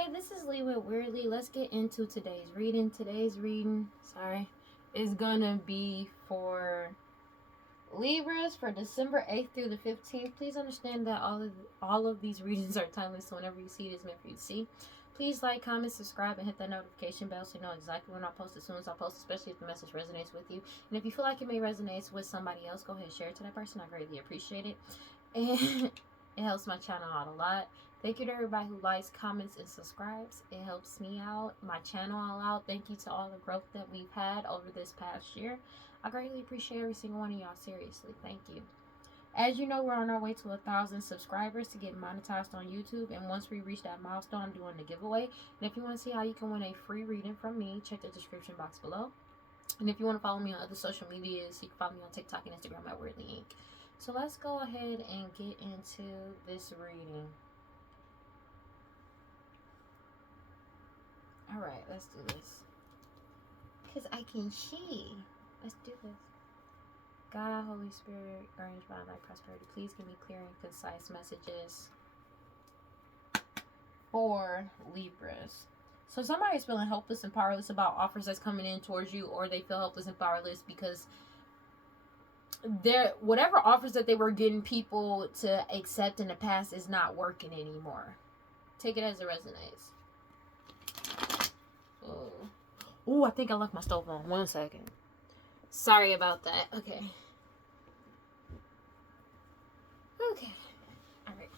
Hey, this is Lee with WeirdLee. Let's get into today's reading. Is gonna be for Libras for December 8th through the 15th. Please understand that all of these readings are timeless, so whenever you see it, it's meant for you to see. Please like, comment, subscribe, and hit that notification bell so you know exactly when I post as soon as I post, especially if the message resonates with you. And if you feel like it may resonate with somebody else, go ahead and share it to that person. I greatly appreciate it. And it helps my channel out a lot. Thank you to everybody who likes, comments, and subscribes. It helps me out, my channel out. Thank you to all the growth that we've had over this past year. I greatly appreciate every single one of y'all. Seriously, thank you. As you know, we're on our way to 1,000 subscribers to get monetized on YouTube. And once we reach that milestone, I'm doing the giveaway. And if you want to see how you can win a free reading from me, check the description box below. And if you want to follow me on other social medias, you can follow me on TikTok and Instagram at WeirdLee Inc. So let's go ahead and get into this reading. Alright, let's do this. Because I can see. Let's do this. God, Holy Spirit, orange bond, light, prosperity. Please give me clear and concise messages for Libras. So somebody's feeling helpless and powerless about offers that's coming in towards you, or they feel helpless and powerless because whatever offers that they were getting people to accept in the past is not working anymore. Take it as it resonates. Oh, I think I left my stove on. 1 second. Sorry about that. Okay. Alright.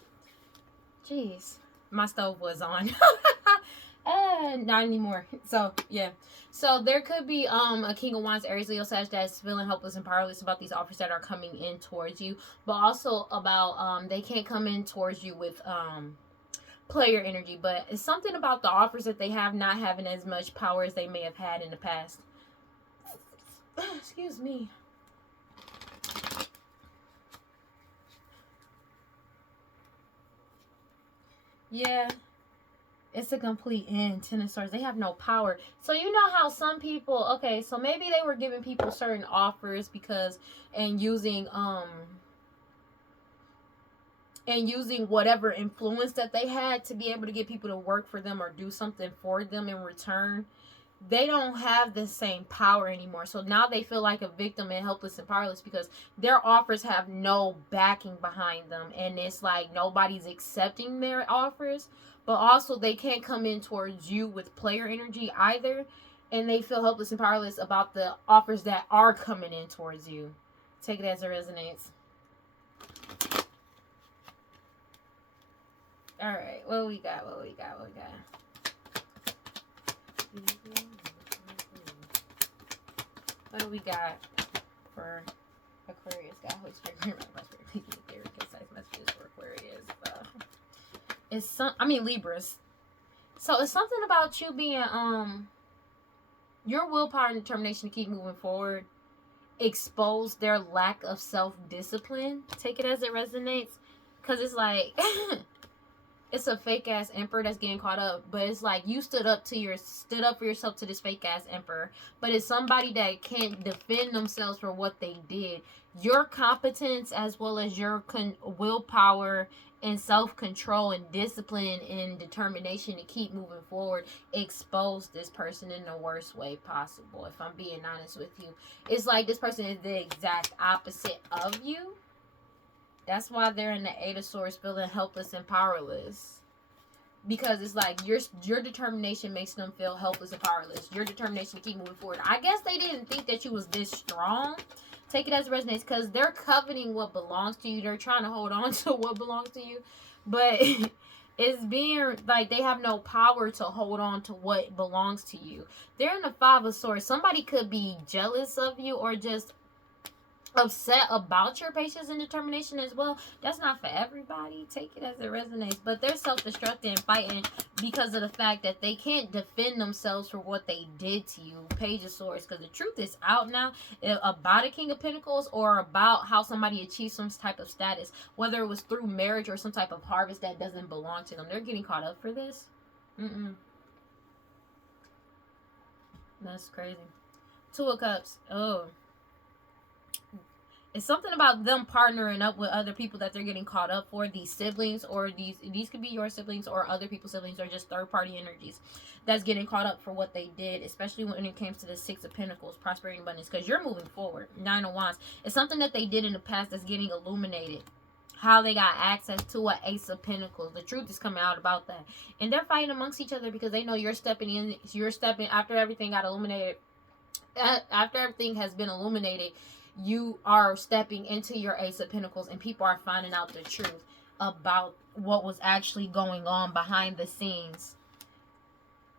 Jeez. My stove was on. Not anymore. So, yeah. So, there could be a King of Wands, Aries, Leo, Sag that's feeling helpless and powerless about these offers that are coming in towards you. But also about they can't come in towards you with player energy, but it's something about the offers that they have not having as much power as they may have had in the past. Excuse me. Yeah, it's a complete end. Ten of Swords. They have no power. So you know how some people, okay, so maybe they were giving people certain offers because and using whatever influence that they had to be able to get people to work for them or do something for them in return. They don't have the same power anymore. So now they feel like a victim and helpless and powerless because their offers have no backing behind them. And it's like nobody's accepting their offers. But also they can't come in towards you with player energy either. And they feel helpless and powerless about the offers that are coming in towards you. Take it as it resonates. Alright, what we got? What do we got for Aquarius? God, Holy Spirit, please give me very concise messages for Aquarius. Libras. So it's something about you being your willpower and determination to keep moving forward expose their lack of self-discipline. Take it as it resonates, because it's like it's a fake ass emperor that's getting caught up, but it's like you stood up for yourself to this fake ass emperor, but it's somebody that can't defend themselves for what they did. Your competence as well as your willpower and self-control and discipline and determination to keep moving forward expose this person in the worst way possible. If I'm being honest with you, it's like this person is the exact opposite of you. That's why they're in the Eight of Swords feeling helpless and powerless. Because it's like your determination makes them feel helpless and powerless. Your determination to keep moving forward. I guess they didn't think that you was this strong. Take it as it resonates, because they're coveting what belongs to you. They're trying to hold on to what belongs to you. But it's being like they have no power to hold on to what belongs to you. They're in the Five of Swords. Somebody could be jealous of you or just upset about your patience and determination as well. That's not for everybody. Take it as it resonates. But they're self-destructing and fighting because of the fact that they can't defend themselves for what they did to you. Page of Swords. Because the truth is out now about a King of Pentacles or about how somebody achieved some type of status. Whether it was through marriage or some type of harvest that doesn't belong to them. They're getting caught up for this. That's crazy. Two of Cups. Oh. It's something about them partnering up with other people that they're getting caught up for. These siblings, or these could be your siblings or other people's siblings, or just third party energies that's getting caught up for what they did, especially when it comes to the Six of Pentacles, prosperity and abundance, because you're moving forward. Nine of Wands. It's something that they did in the past that's getting illuminated. How they got access to an Ace of Pentacles. The truth is coming out about that. And they're fighting amongst each other because they know you're stepping in. You're stepping after everything got illuminated. After everything has been illuminated, you are stepping into your Ace of Pentacles, and people are finding out the truth about what was actually going on behind the scenes.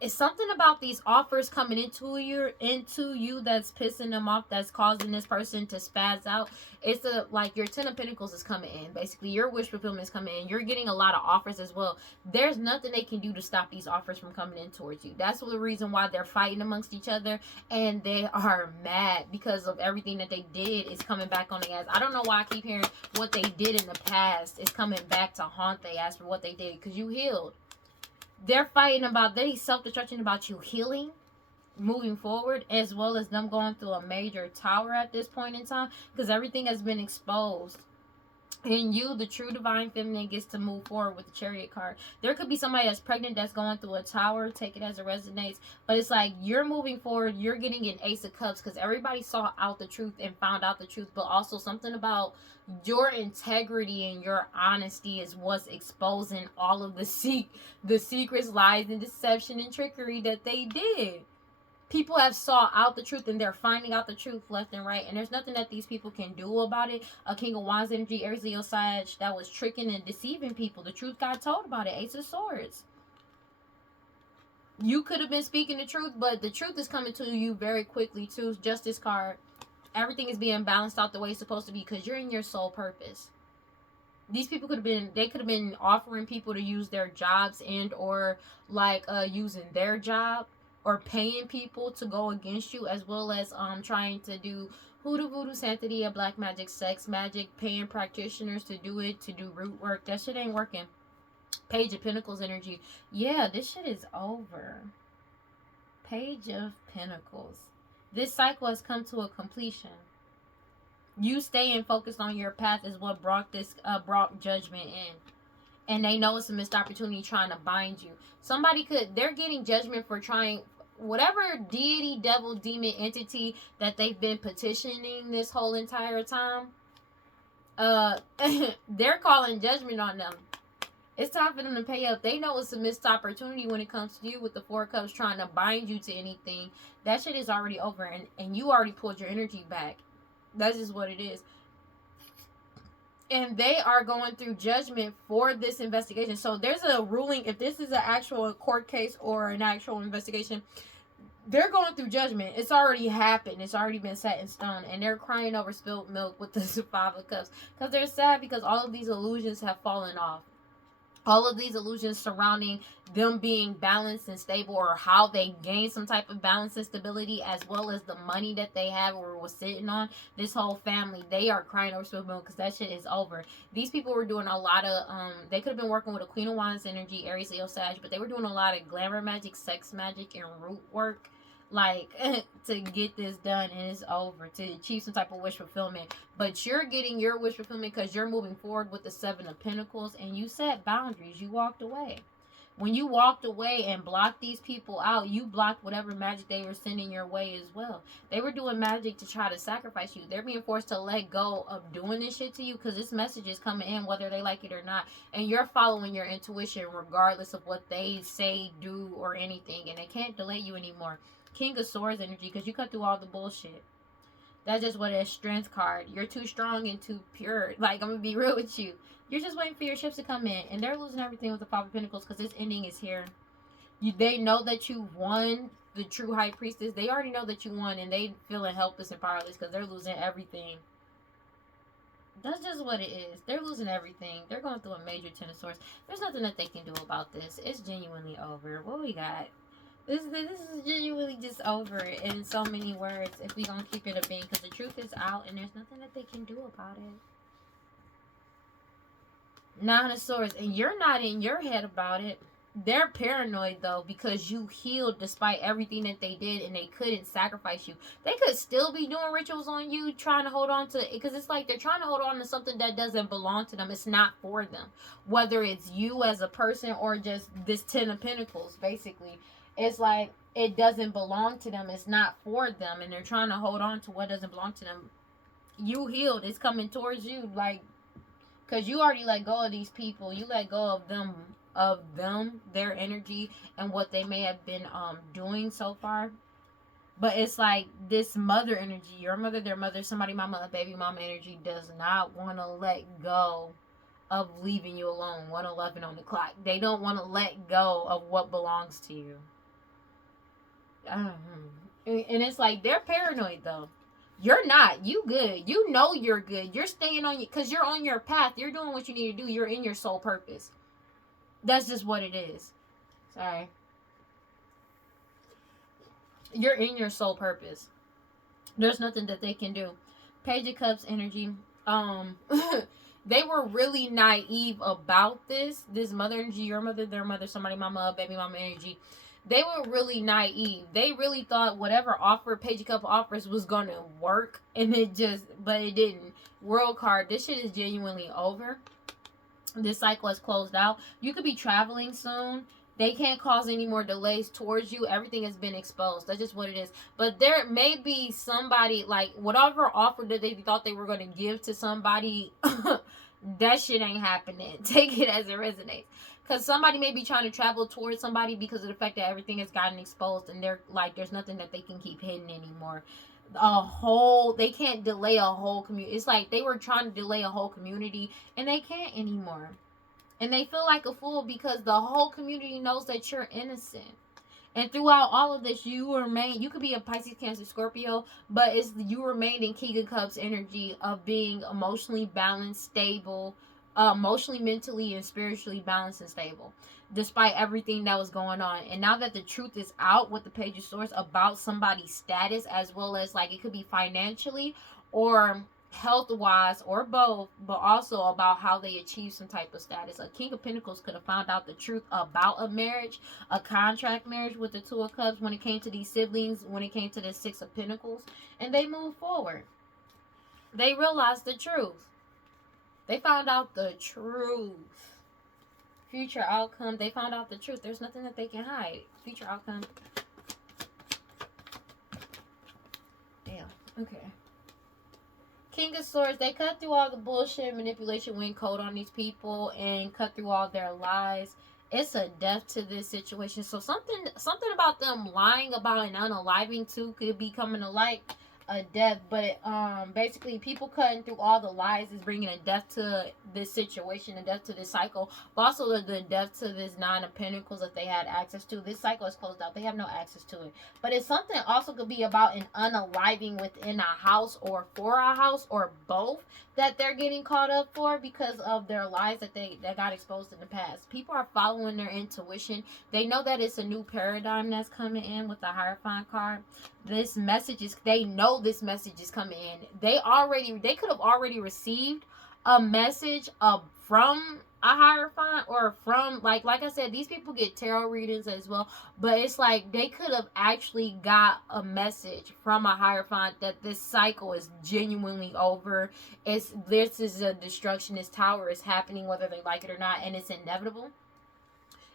It's something about these offers coming into you that's pissing them off, that's causing this person to spaz out. It's like your Ten of Pentacles is coming in. Basically, your wish fulfillment is coming in. You're getting a lot of offers as well. There's nothing they can do to stop these offers from coming in towards you. That's the reason why they're fighting amongst each other, and they are mad because of everything that they did is coming back on their ass. I don't know why I keep hearing what they did in the past is coming back to haunt their ass for what they did, because you healed. They're fighting about, they self-destruction about you healing, moving forward, as well as them going through a major tower at this point in time, because everything has been exposed. And you, the true divine feminine, gets to move forward with the Chariot card. There could be somebody that's pregnant that's going through a tower. Take it as it resonates. But it's like you're moving forward. You're getting an Ace of Cups because everybody saw out the truth and found out the truth. But also something about your integrity and your honesty is what's exposing all of the secrets, lies, and deception and trickery that they did. People have saw out the truth, and they're finding out the truth left and right, and there's nothing that these people can do about it. A King of Wands energy, Aries, Leo, Sag, that was tricking and deceiving people. The truth got told about it. Ace of Swords. You could have been speaking the truth, but the truth is coming to you very quickly too. Justice card. Everything is being balanced out the way it's supposed to be because you're in your soul purpose. These people could have been offering people to use their jobs and or like using their job, or paying people to go against you, as well as trying to do hoodoo, voodoo, santeria, black magic, sex magic, paying practitioners to do it, to do root work. That shit ain't working. Page of Pentacles energy. Yeah, this shit is over. Page of Pentacles. This cycle has come to a completion. You staying focused on your path is what brought this brought judgment in. And they know it's a missed opportunity trying to bind you. They're getting judgment for trying, whatever deity, devil, demon, entity that they've been petitioning this whole entire time, they're calling judgment on them. It's time for them to pay up. They know it's a missed opportunity when it comes to you with the Four of Cups trying to bind you to anything. That shit is already over, and you already pulled your energy back. That's just what it is. And they are going through judgment for this investigation. So there's a ruling. If this is an actual court case or an actual investigation, they're going through judgment. It's already happened. It's already been set in stone. And they're crying over spilled milk with the Five of Cups. Because they're sad because all of these illusions have fallen off. All of these illusions surrounding them being balanced and stable, or how they gain some type of balance and stability, as well as the money that they have or was sitting on. This whole family, they are crying over spilled milk because that shit is over. These people were doing a lot of, they could have been working with a Queen of Wands energy, Aries, Leo, Sag, but they were doing a lot of glamour magic, sex magic, and root work, like, to get this done, and it's over, to achieve some type of wish fulfillment. But you're getting your wish fulfillment because you're moving forward with the Seven of Pentacles, and you set boundaries. You walked away. When you walked away and blocked these people out, you blocked whatever magic they were sending your way as well. They were doing magic to try to sacrifice you. They're being forced to let go of doing this shit to you because this message is coming in whether they like it or not. And you're following your intuition regardless of what they say, do, or anything. And they can't delay you anymore. King of Swords energy, because you cut through all the bullshit. That's just what it is. Strength card. You're too strong and too pure. Like, I'm going to be real with you. You're just waiting for your ships to come in. And they're losing everything with the Five of Pentacles because this ending is here. They know that you won the true High Priestess. They already know that you won. And they feeling helpless and powerless because they're losing everything. That's just what it is. They're losing everything. They're going through a major Ten of Swords. There's nothing that they can do about this. It's genuinely over. What we got? This is genuinely just over in so many words if we don't keep it a being, because the truth is out and there's nothing that they can do about it. Nine of Swords, and you're not in your head about it. they're paranoid though, because you healed despite everything that they did, and they couldn't sacrifice you. They could still be doing rituals on you, trying to hold on to, because it's like they're trying to hold on to something that doesn't belong to them. It's not for them, whether it's you as a person or just this 10 of Pentacles. Basically, it's like it doesn't belong to them. It's not for them, and they're trying to hold on to what doesn't belong to them. You healed. It's coming towards you, like, because you already let go of these people. You let go of them, their energy, and what they may have been doing so far. But it's like this mother energy, your mother, their mother, somebody mama, a baby mama energy does not want to let go of leaving you alone. 1:11 on the clock. They don't want to let go of what belongs to you. And it's like they're paranoid though. You're not. You good. You know you're good. You're staying on you because you're on your path. You're doing what you need to do. You're in your soul purpose. That's just what it is. Sorry. You're in your soul purpose. There's nothing that they can do. Page of Cups energy. They were really naive about this. This mother energy, your mother, their mother, somebody mama, baby mama energy. They were really naive. They really thought whatever offer Page of Cups offers was going to work. And but it didn't. World card. This shit is genuinely over. This cycle has closed out. You could be traveling soon. They can't cause any more delays towards you. Everything has been exposed. That's just what it is. But there may be somebody, like, whatever offer that they thought they were going to give to somebody, that shit ain't happening. Take it as it resonates. Because somebody may be trying to travel towards somebody because of the fact that everything has gotten exposed. And they're like, there's nothing that they can keep hidden anymore. They can't delay a whole community. It's like they were trying to delay a whole community and they can't anymore. And they feel like a fool because the whole community knows that you're innocent. And throughout all of this, you could be a Pisces, Cancer, Scorpio, but you remained in King of Cups energy of being emotionally balanced, stable, emotionally, mentally, and spiritually balanced and stable, despite everything that was going on. And now that the truth is out with the Page of Swords about somebody's status, as well as, like, it could be financially or health-wise or both, but also about how they achieve some type of status. A King of Pentacles could have found out the truth about a marriage, a contract marriage with the Two of Cups when it came to these siblings, when it came to the Six of Pentacles, and they moved forward. They realized the truth. They found out the truth. Future outcome. They found out the truth. There's nothing that they can hide. Future outcome. Damn. Okay. King of Swords. They cut through all the bullshit, manipulation, wind code on these people, and cut through all their lies. It's a death to this situation. So something about them lying about and unaliving too could be coming to light. A death, but basically people cutting through all the lies is bringing a death to this situation, a death to this cycle, but also the death to this Nine of Pentacles that they had access to. This cycle is closed out. They have no access to it. But it's something also could be about an unaliving within a house or for a house or both that they're getting caught up for because of their lies that got exposed in the past. People are following their intuition. They know that it's a new paradigm that's coming in with the Hierophant card. They know this message is coming in. They could have already received a message from a Hierophant or from, like I said, these people get tarot readings as well, but it's like they could have actually got a message from a Hierophant that this cycle is genuinely over. This is a destruction. This tower is happening whether they like it or not, and it's inevitable.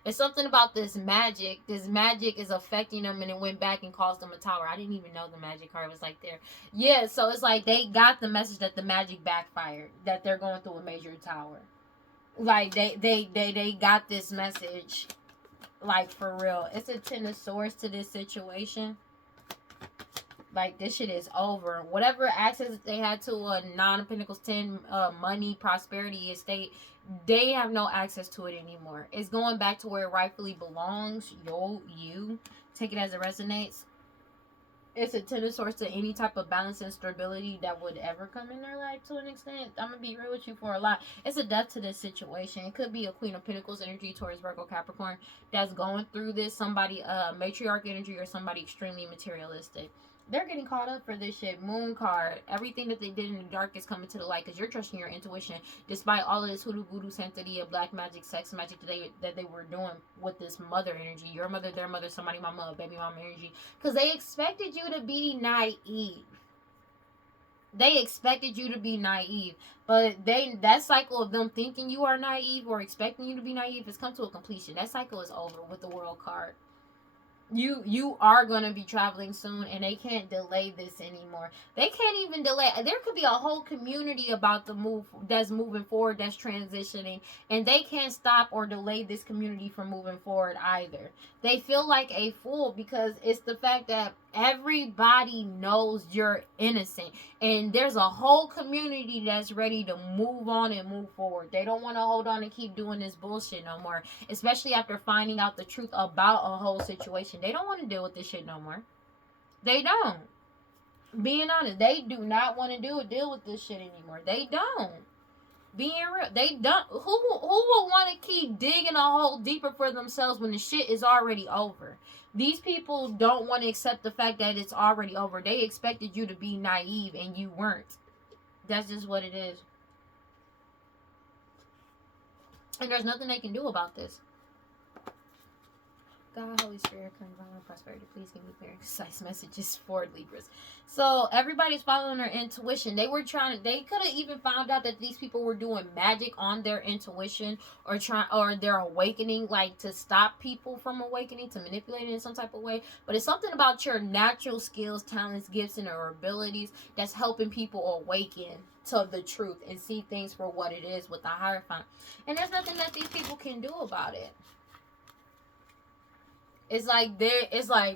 It's something about this magic. This magic is affecting them, and it went back and caused them a tower. I didn't even know the magic card was like there. Yeah, so it's like they got the message that the magic backfired, that they're going through a major tower. Like they got this message, like, for real. It's a Ten of Swords to this situation. Like, this shit is over. Whatever access they had to a Nine of Pentacles, 10, money, prosperity, estate, they have no access to it anymore. It's going back to where it rightfully belongs. You. Take it as it resonates. It's a Ten of Swords to any type of balance and stability that would ever come in their life to an extent. I'm going to be real with you for a lot. It's a death to this situation. It could be a Queen of Pentacles energy, Taurus, Virgo, Capricorn that's going through this. Somebody, matriarch energy, or somebody extremely materialistic. They're getting caught up for this shit. Moon card. Everything that they did in the dark is coming to the light because you're trusting your intuition. Despite all of this hoodoo, voodoo, santeria, black magic, sex magic that they were doing with this mother energy. Your mother, their mother, somebody mama, baby mama energy. Because they expected you to be naive. They expected you to be naive. But that cycle of them thinking you are naive or expecting you to be naive has come to a completion. That cycle is over with the world card. You are going to be traveling soon, and they can't delay this anymore. They can't even delay. There could be a whole community about the move that's moving forward, that's transitioning, and they can't stop or delay this community from moving forward either. They feel like a fool because it's the fact that everybody knows you're innocent, and there's a whole community that's ready to move on and move forward. They don't want to hold on and keep doing this bullshit no more, especially after finding out the truth about a whole situation. They don't want to deal with this shit no more. They don't. Being honest, they do not want to deal with this shit anymore. They don't. Being real, they don't. Who would want to keep digging a hole deeper for themselves when the shit is already over? These people don't want to accept the fact that it's already over. They expected you to be naive and you weren't. That's just what it is. And there's nothing they can do about this. God, Holy Spirit, come on, prosperity. Please give me very concise messages for Libras. So everybody's following their intuition. They could have even found out that these people were doing magic on their intuition or their awakening, like to stop people from awakening, to manipulate it in some type of way. But it's something about your natural skills, talents, gifts, and or abilities that's helping people awaken to the truth and see things for what it is with the Hierophant. And there's nothing that these people can do about it. It's like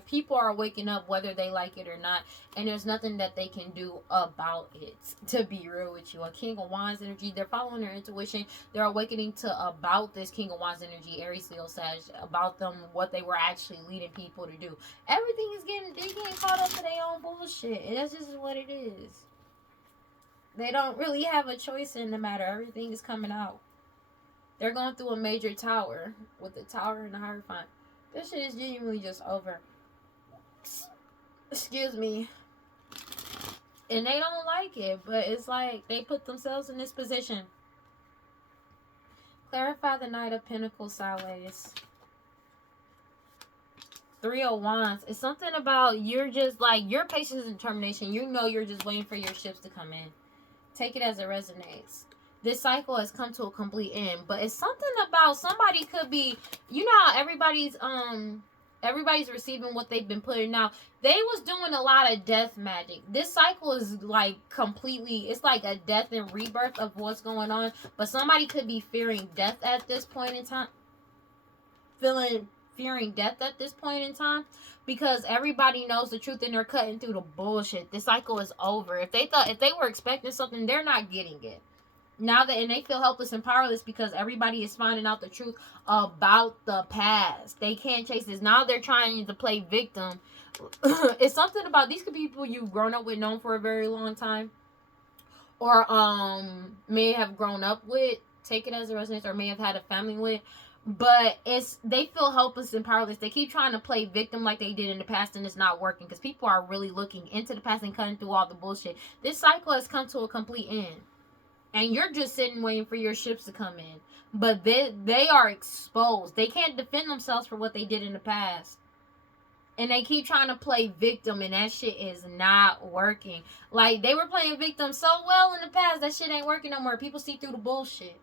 people are waking up whether they like it or not, and there's nothing that they can do about it, to be real with you. A King of Wands energy, they're following their intuition. They're awakening to about this King of Wands energy, Aries, Leo, Sag, about them, what they were actually leading people to do. Everything is getting caught up to their own bullshit, and that's just what it is. They don't really have a choice in the matter. Everything is coming out. They're going through a major tower with the Tower and the Hierophant. This shit is genuinely just over. Excuse me. And they don't like it, but it's like they put themselves in this position. Clarify the Knight of Pentacles sideways. Three of Wands. It's something about you're just like your patience and determination. You know you're just waiting for your ships to come in. Take it as it resonates. This cycle has come to a complete end, but it's something about somebody could be, you know how everybody's receiving what they've been putting out. They was doing a lot of death magic. This cycle is like completely, it's like a death and rebirth of what's going on, but somebody could be fearing death at this point in time. Fearing death at this point in time because everybody knows the truth and they're cutting through the bullshit. This cycle is over. If they were expecting something, they're not getting it. Now and they feel helpless and powerless because everybody is finding out the truth about the past. They can't chase this. Now they're trying to play victim. It's something about these could be people you've grown up with, known for a very long time, or may have grown up with. Take it as a residence, or may have had a family with. But they feel helpless and powerless. They keep trying to play victim like they did in the past, and it's not working because people are really looking into the past and cutting through all the bullshit. This cycle has come to a complete end. And you're just sitting waiting for your ships to come in. But they are exposed. They can't defend themselves for what they did in the past. And they keep trying to play victim, and that shit is not working. Like, they were playing victim so well in the past, that shit ain't working no more. People see through the bullshit.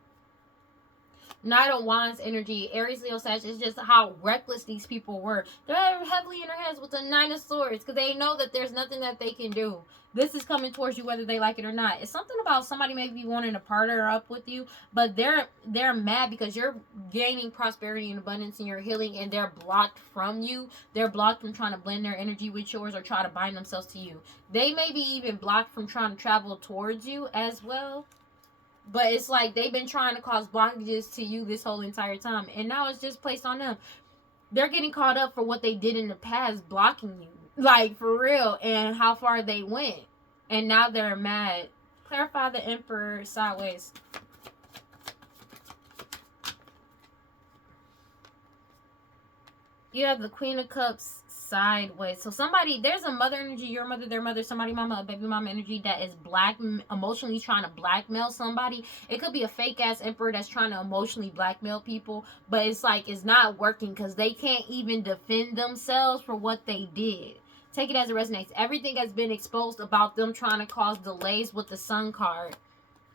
Knight of Wands energy, Aries, Leo, Sag, is just how reckless these people were. They're heavily in their heads with the Nine of Swords because they know that there's nothing that they can do. This is coming towards you whether they like it or not. It's something about somebody maybe wanting to partner up with you, but they're mad because you're gaining prosperity and abundance and you're healing, and they're blocked from you. They're blocked from trying to blend their energy with yours or try to bind themselves to you. They may be even blocked from trying to travel towards you as well. But it's like they've been trying to cause blockages to you this whole entire time. And now it's just placed on them. They're getting caught up for what they did in the past, blocking you. Like, for real. And how far they went. And now they're mad. Clarify the Emperor sideways. You have the Queen of Cups sideways. So somebody, there's a mother energy, your mother, their mother, somebody mama, a baby mama energy that is emotionally trying to blackmail somebody. It could be a fake ass emperor that's trying to emotionally blackmail people, but it's like it's not working because they can't even defend themselves for what they did. Take it as it resonates. Everything has been exposed about them trying to cause delays with the Sun card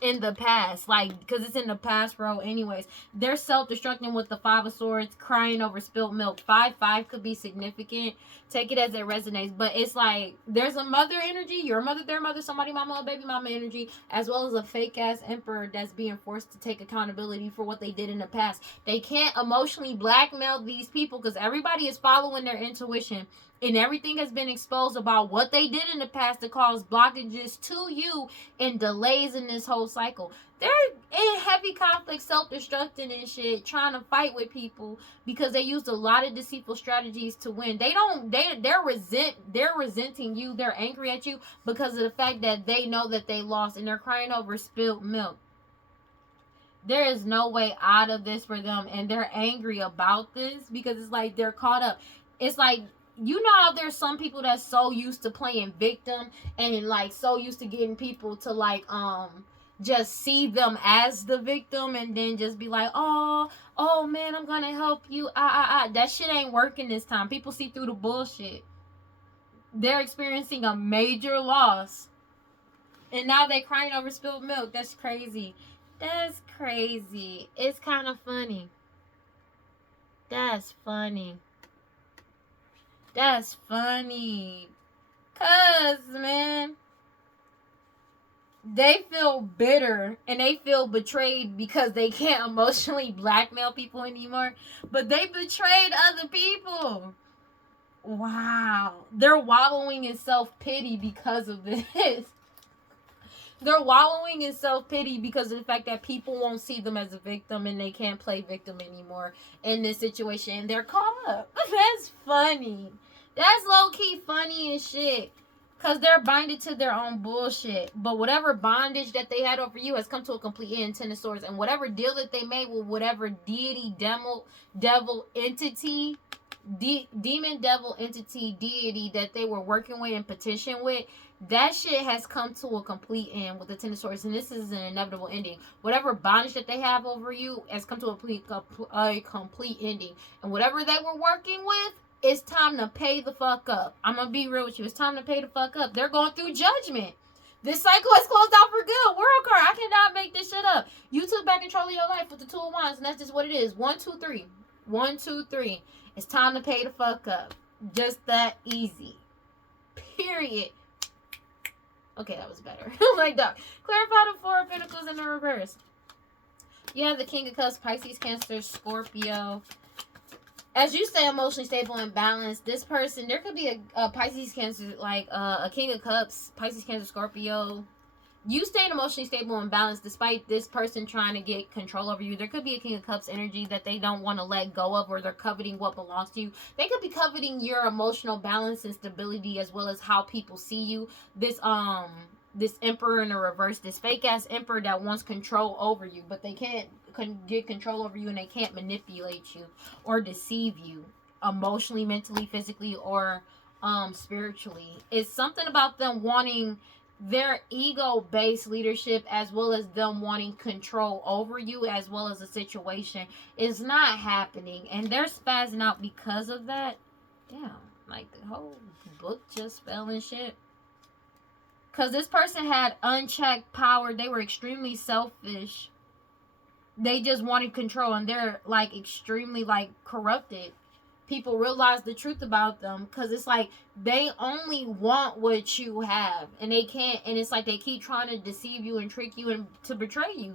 in the past, like, because it's in the past, bro. Anyways, they're self-destructing with the Five of Swords, crying over spilled milk. 5-5 could be significant. Take it as it resonates, but it's like there's a mother energy, your mother, their mother, somebody mama, a baby mama energy, as well as a fake ass emperor that's being forced to take accountability for what they did in the past. They can't emotionally blackmail these people because everybody is following their intuition. And everything has been exposed about what they did in the past to cause blockages to you and delays in this whole cycle. They're in heavy conflict, self-destructing and shit, trying to fight with people because they used a lot of deceitful strategies to win. They're resenting you. They're angry at you because of the fact that they know that they lost and they're crying over spilled milk. There is no way out of this for them, and they're angry about this because it's like they're caught up. It's like, you know how there's some people that's so used to playing victim and like so used to getting people to like just see them as the victim and then just be like, oh man, I'm gonna help you. That shit ain't working this time. People see through the bullshit. They're experiencing a major loss and now they crying over spilled milk. That's crazy. That's crazy. It's kind of funny. That's funny. That's funny. Cause, man, they feel bitter and they feel betrayed because they can't emotionally blackmail people anymore. But they betrayed other people. Wow. They're wallowing in self-pity because of this. They're wallowing in self-pity because of the fact that people won't see them as a victim and they can't play victim anymore in this situation. And they're caught up. That's funny. That's low-key funny as shit. Because they're binded to their own bullshit. But whatever bondage that they had over you has come to a complete end, Ten of Swords. And whatever deal that they made with whatever deity, devil entity, demon, devil entity, deity that they were working with and petition with, that shit has come to a complete end with the Ten of Swords, and this is an inevitable ending. Whatever bondage that they have over you has come to a complete ending, and whatever they were working with, it's time to pay the fuck up. I'm gonna be real with you. It's time to pay the fuck up. They're going through judgment. This cycle has closed out for good. World card. I cannot make this shit up. You took back control of your life with the Two of Wands, and that's just what it is. 1, 2, 3. 1, 2, 3. It's time to pay the fuck up. Just that easy. Period. Okay, that was better. Like that. Clarify the Four of Pentacles in the reverse. You have the King of Cups, Pisces, Cancer, Scorpio. As you stay emotionally stable and balanced, this person, there could be a Pisces, Cancer, like a King of Cups, Pisces, Cancer, Scorpio. You staying emotionally stable and balanced despite this person trying to get control over you. There could be a King of Cups energy that they don't want to let go of, or they're coveting what belongs to you. They could be coveting your emotional balance and stability as well as how people see you. This emperor in the reverse, this fake ass emperor that wants control over you, but they can't get control over you and they can't manipulate you or deceive you emotionally, mentally, physically, or spiritually. It's something about them wanting their ego-based leadership as well as them wanting control over you as well as a situation is not happening, and they're spazzing out because of that. Damn, like the whole book just fell and shit. Because this person had unchecked power. They were extremely selfish. They just wanted control, and they're like extremely like corrupted. People realize the truth about them because it's like they only want what you have, and they can't, and it's like they keep trying to deceive you and trick you and to betray you,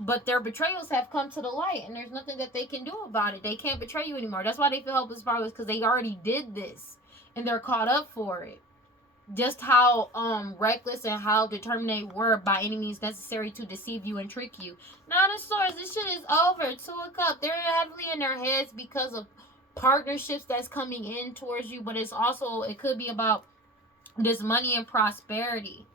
but their betrayals have come to the light and there's nothing that they can do about it. They can't betray you anymore. That's why they feel helpless, powerless, because they already did this and they're caught up for it. Just how reckless and how determined they were by any means necessary to deceive you and trick you. Nine of Swords, this shit is over. Two of Cups, they're heavily in their heads because of partnerships that's coming in towards you, but it's also, it could be about this money and prosperity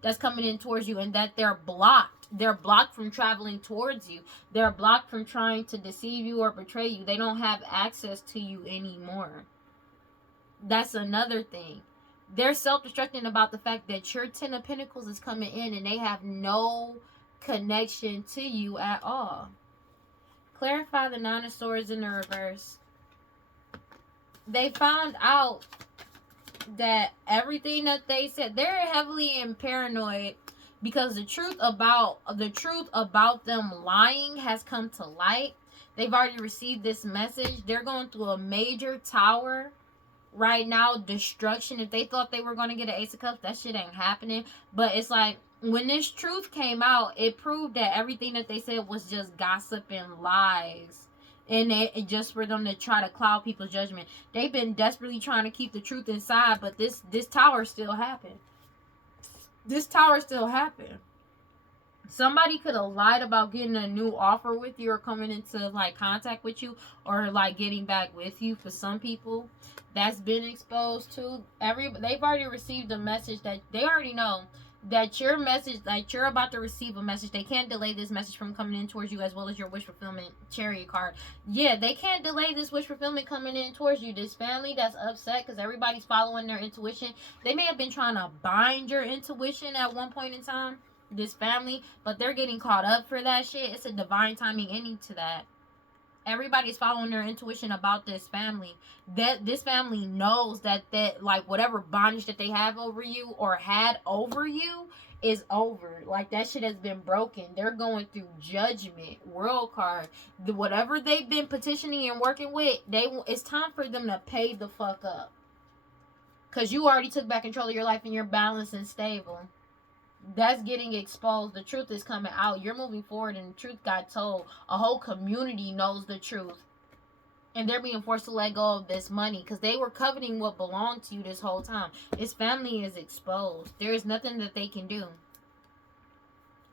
that's coming in towards you and that they're blocked They're blocked from traveling towards you. They're blocked from trying to deceive you or betray you. They don't have access to you anymore. That's another thing. They're self-destructing about the fact that your Ten of Pentacles is coming in and they have no connection to you at all. Clarify the Nine of Swords in the reverse. They found out that everything that they said, they're heavily in paranoid because the truth about them lying has come to light. They've already received this message. They're going through a major tower right now, destruction. If they thought they were going to get an Ace of Cups, that shit ain't happening. But it's like, when this truth came out, it proved that everything that they said was just gossip and lies. And it just for them to try to cloud people's judgment. They've been desperately trying to keep the truth inside, but this tower still happened. This tower still happened. Somebody could have lied about getting a new offer with you or coming into like contact with you or like getting back with you. For some people, that's been exposed to. They've already received a message that they already know that your message, like you're about to receive a message. They can't delay this message from coming in towards you, as well as your wish fulfillment Chariot card. Yeah, they can't delay this wish fulfillment coming in towards you. This family that's upset because everybody's following their intuition. They may have been trying to bind your intuition at one point in time, this family, but they're getting caught up for that shit. It's a divine timing ending to that. Everybody's following their intuition about this family. That this family knows that like whatever bondage that they have over you or had over you is over. Like that shit has been broken. They're going through judgment. World card. Whatever they've been petitioning and working with, it's time for them to pay the fuck up. Cause you already took back control of your life and you're balanced and stable. That's getting exposed. The truth is coming out. You're moving forward and the truth got told. A whole community knows the truth. And they're being forced to let go of this money because they were coveting what belonged to you this whole time. This family is exposed. There is nothing that they can do.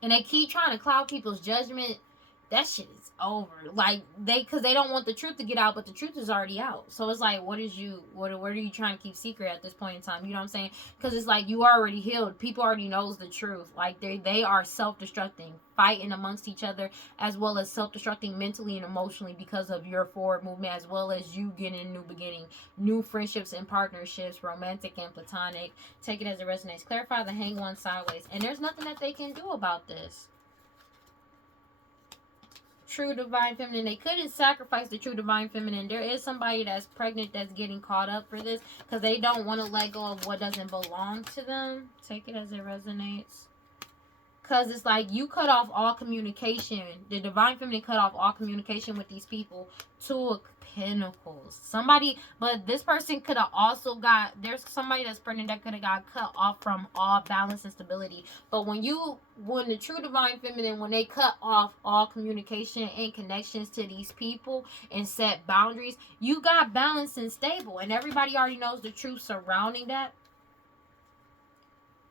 And they keep trying to cloud people's judgment. That shit is over. Like, because they don't want the truth to get out, but the truth is already out. So it's like, what are you trying to keep secret at this point in time? You know what I'm saying? Because it's like, you already healed. People already knows the truth. Like, they are self-destructing, fighting amongst each other, as well as self-destructing mentally and emotionally because of your forward movement, as well as you getting a new beginning, new friendships and partnerships, romantic and platonic. Take it as it resonates. Clarify the Hanged One sideways. And there's nothing that they can do about this. True divine feminine. They couldn't sacrifice the true divine feminine. There is somebody that's pregnant that's getting caught up for this because they don't want to let go of what doesn't belong to them. Take it as it resonates. Because it's like you cut off all communication. The divine feminine cut off all communication with these people. Two of Pentacles. Somebody, but this person could have also there's somebody that's pregnant that could have got cut off from all balance and stability. But when the true divine feminine, when they cut off all communication and connections to these people and set boundaries, you got balance and stable. And everybody already knows the truth surrounding that.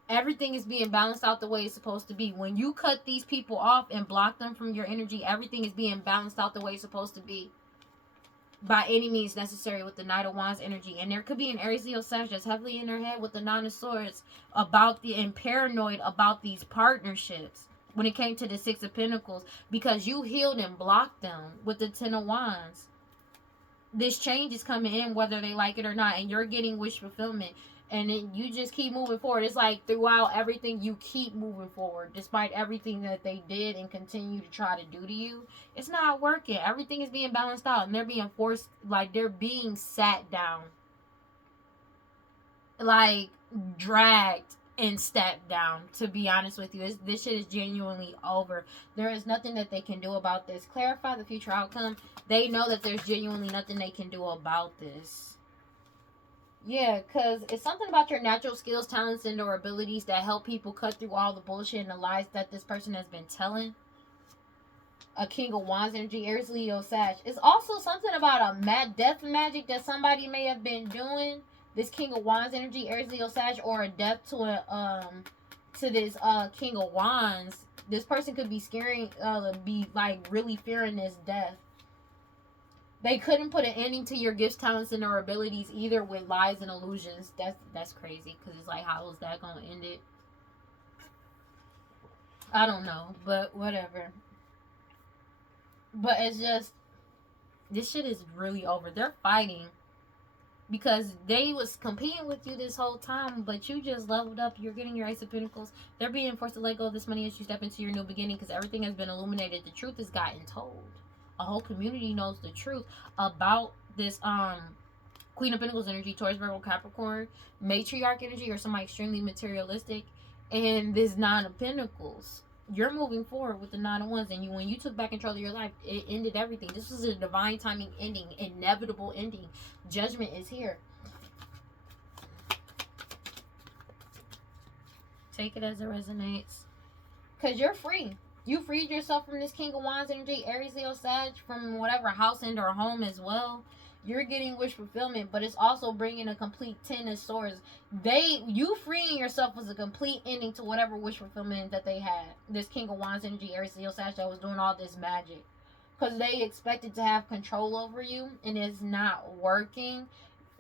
Everything is being balanced out the way it's supposed to be. When you cut these people off and block them from your energy, everything is being balanced out the way it's supposed to be. By any means necessary with the Knight of Wands energy. And there could be an Aries, Leo, Sag that's heavily in their head with the Nine of Swords and paranoid about these partnerships when it came to the Six of Pentacles, because you healed and blocked them with the Ten of Wands. This change is coming in whether they like it or not, and you're getting wish fulfillment. And then you just keep moving forward. It's like throughout everything, you keep moving forward. Despite everything that they did and continue to try to do to you. It's not working. Everything is being balanced out. And they're being forced, like they're being sat down. Like dragged and stepped down, to be honest with you. This shit is genuinely over. There is nothing that they can do about this. Clarify the future outcome. They know that there's genuinely nothing they can do about this. Yeah, because it's something about your natural skills, talents, and or abilities that help people cut through all the bullshit and the lies that this person has been telling. A King of Wands energy, Aries, Leo, Sag. It's also something about a death magic that somebody may have been doing. This King of Wands energy, Aries, Leo, Sag, or a death to this King of Wands. This person could be really fearing this death. They couldn't put an ending to your gifts, talents, and or abilities either with lies and illusions. That's crazy, because it's like, how is that going to end it? I don't know, but whatever. But it's just, this shit is really over. They're fighting because they was competing with you this whole time, but you just leveled up. You're getting your Ace of Pentacles. They're being forced to let go of this money as you step into your new beginning because everything has been illuminated. The truth has gotten told. A whole community knows the truth about this Queen of Pentacles energy, Taurus, Virgo, Capricorn, matriarch energy, or somebody extremely materialistic, and this Nine of Pentacles. You're moving forward with the Nine of Wands, and when you took back control of your life, it ended everything. This was a divine timing ending, inevitable ending. Judgment is here. Take it as it resonates, because you're free. You freed yourself from this King of Wands energy, Aries, Leo, Sag, from whatever house and or home as well. You're getting wish fulfillment, but it's also bringing a complete 10 of swords. You freeing yourself was a complete ending to whatever wish fulfillment that they had. This King of Wands energy, Aries, Leo, Sag, that was doing all this magic. Because they expected to have control over you, and it's not working.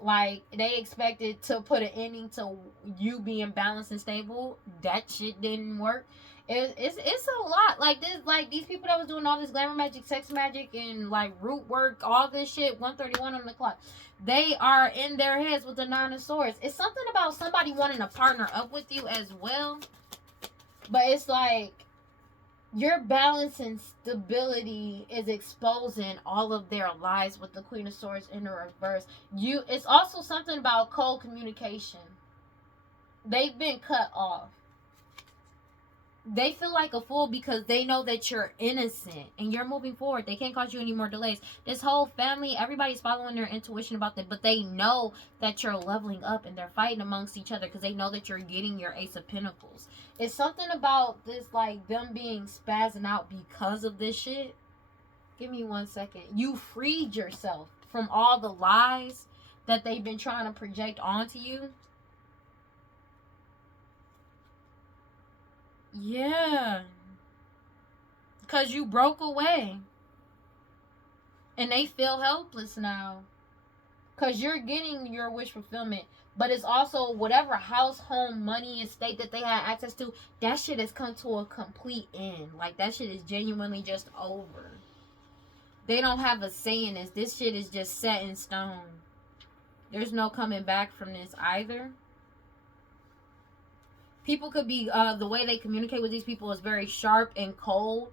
Like, they expected to put an ending to you being balanced and stable. That shit didn't work. It's a lot. Like this, like these people that was doing all this glamour magic, sex magic, and like root work, all this shit. 1:31 on the clock. They are in their heads with the Nine of Swords. It's something about somebody wanting to partner up with you as well. But it's like your balance and stability is exposing all of their lies with the Queen of Swords in the reverse. It's also something about cold communication. They've been cut off. They feel like a fool because they know that you're innocent and you're moving forward. They can't cause you any more delays. This whole family, everybody's following their intuition about that, but they know that you're leveling up and they're fighting amongst each other because they know that you're getting your Ace of Pentacles. It's something about this, like them being spazzing out because of this shit. Give me 1 second. You freed yourself from all the lies that they've been trying to project onto you. Yeah. Because you broke away. And they feel helpless now. Because you're getting your wish fulfillment. But it's also whatever house, home, money, and state that they had access to. That shit has come to a complete end. Like, that shit is genuinely just over. They don't have a say in this. This shit is just set in stone. There's no coming back from this either. People could be, the way they communicate with these people is very sharp and cold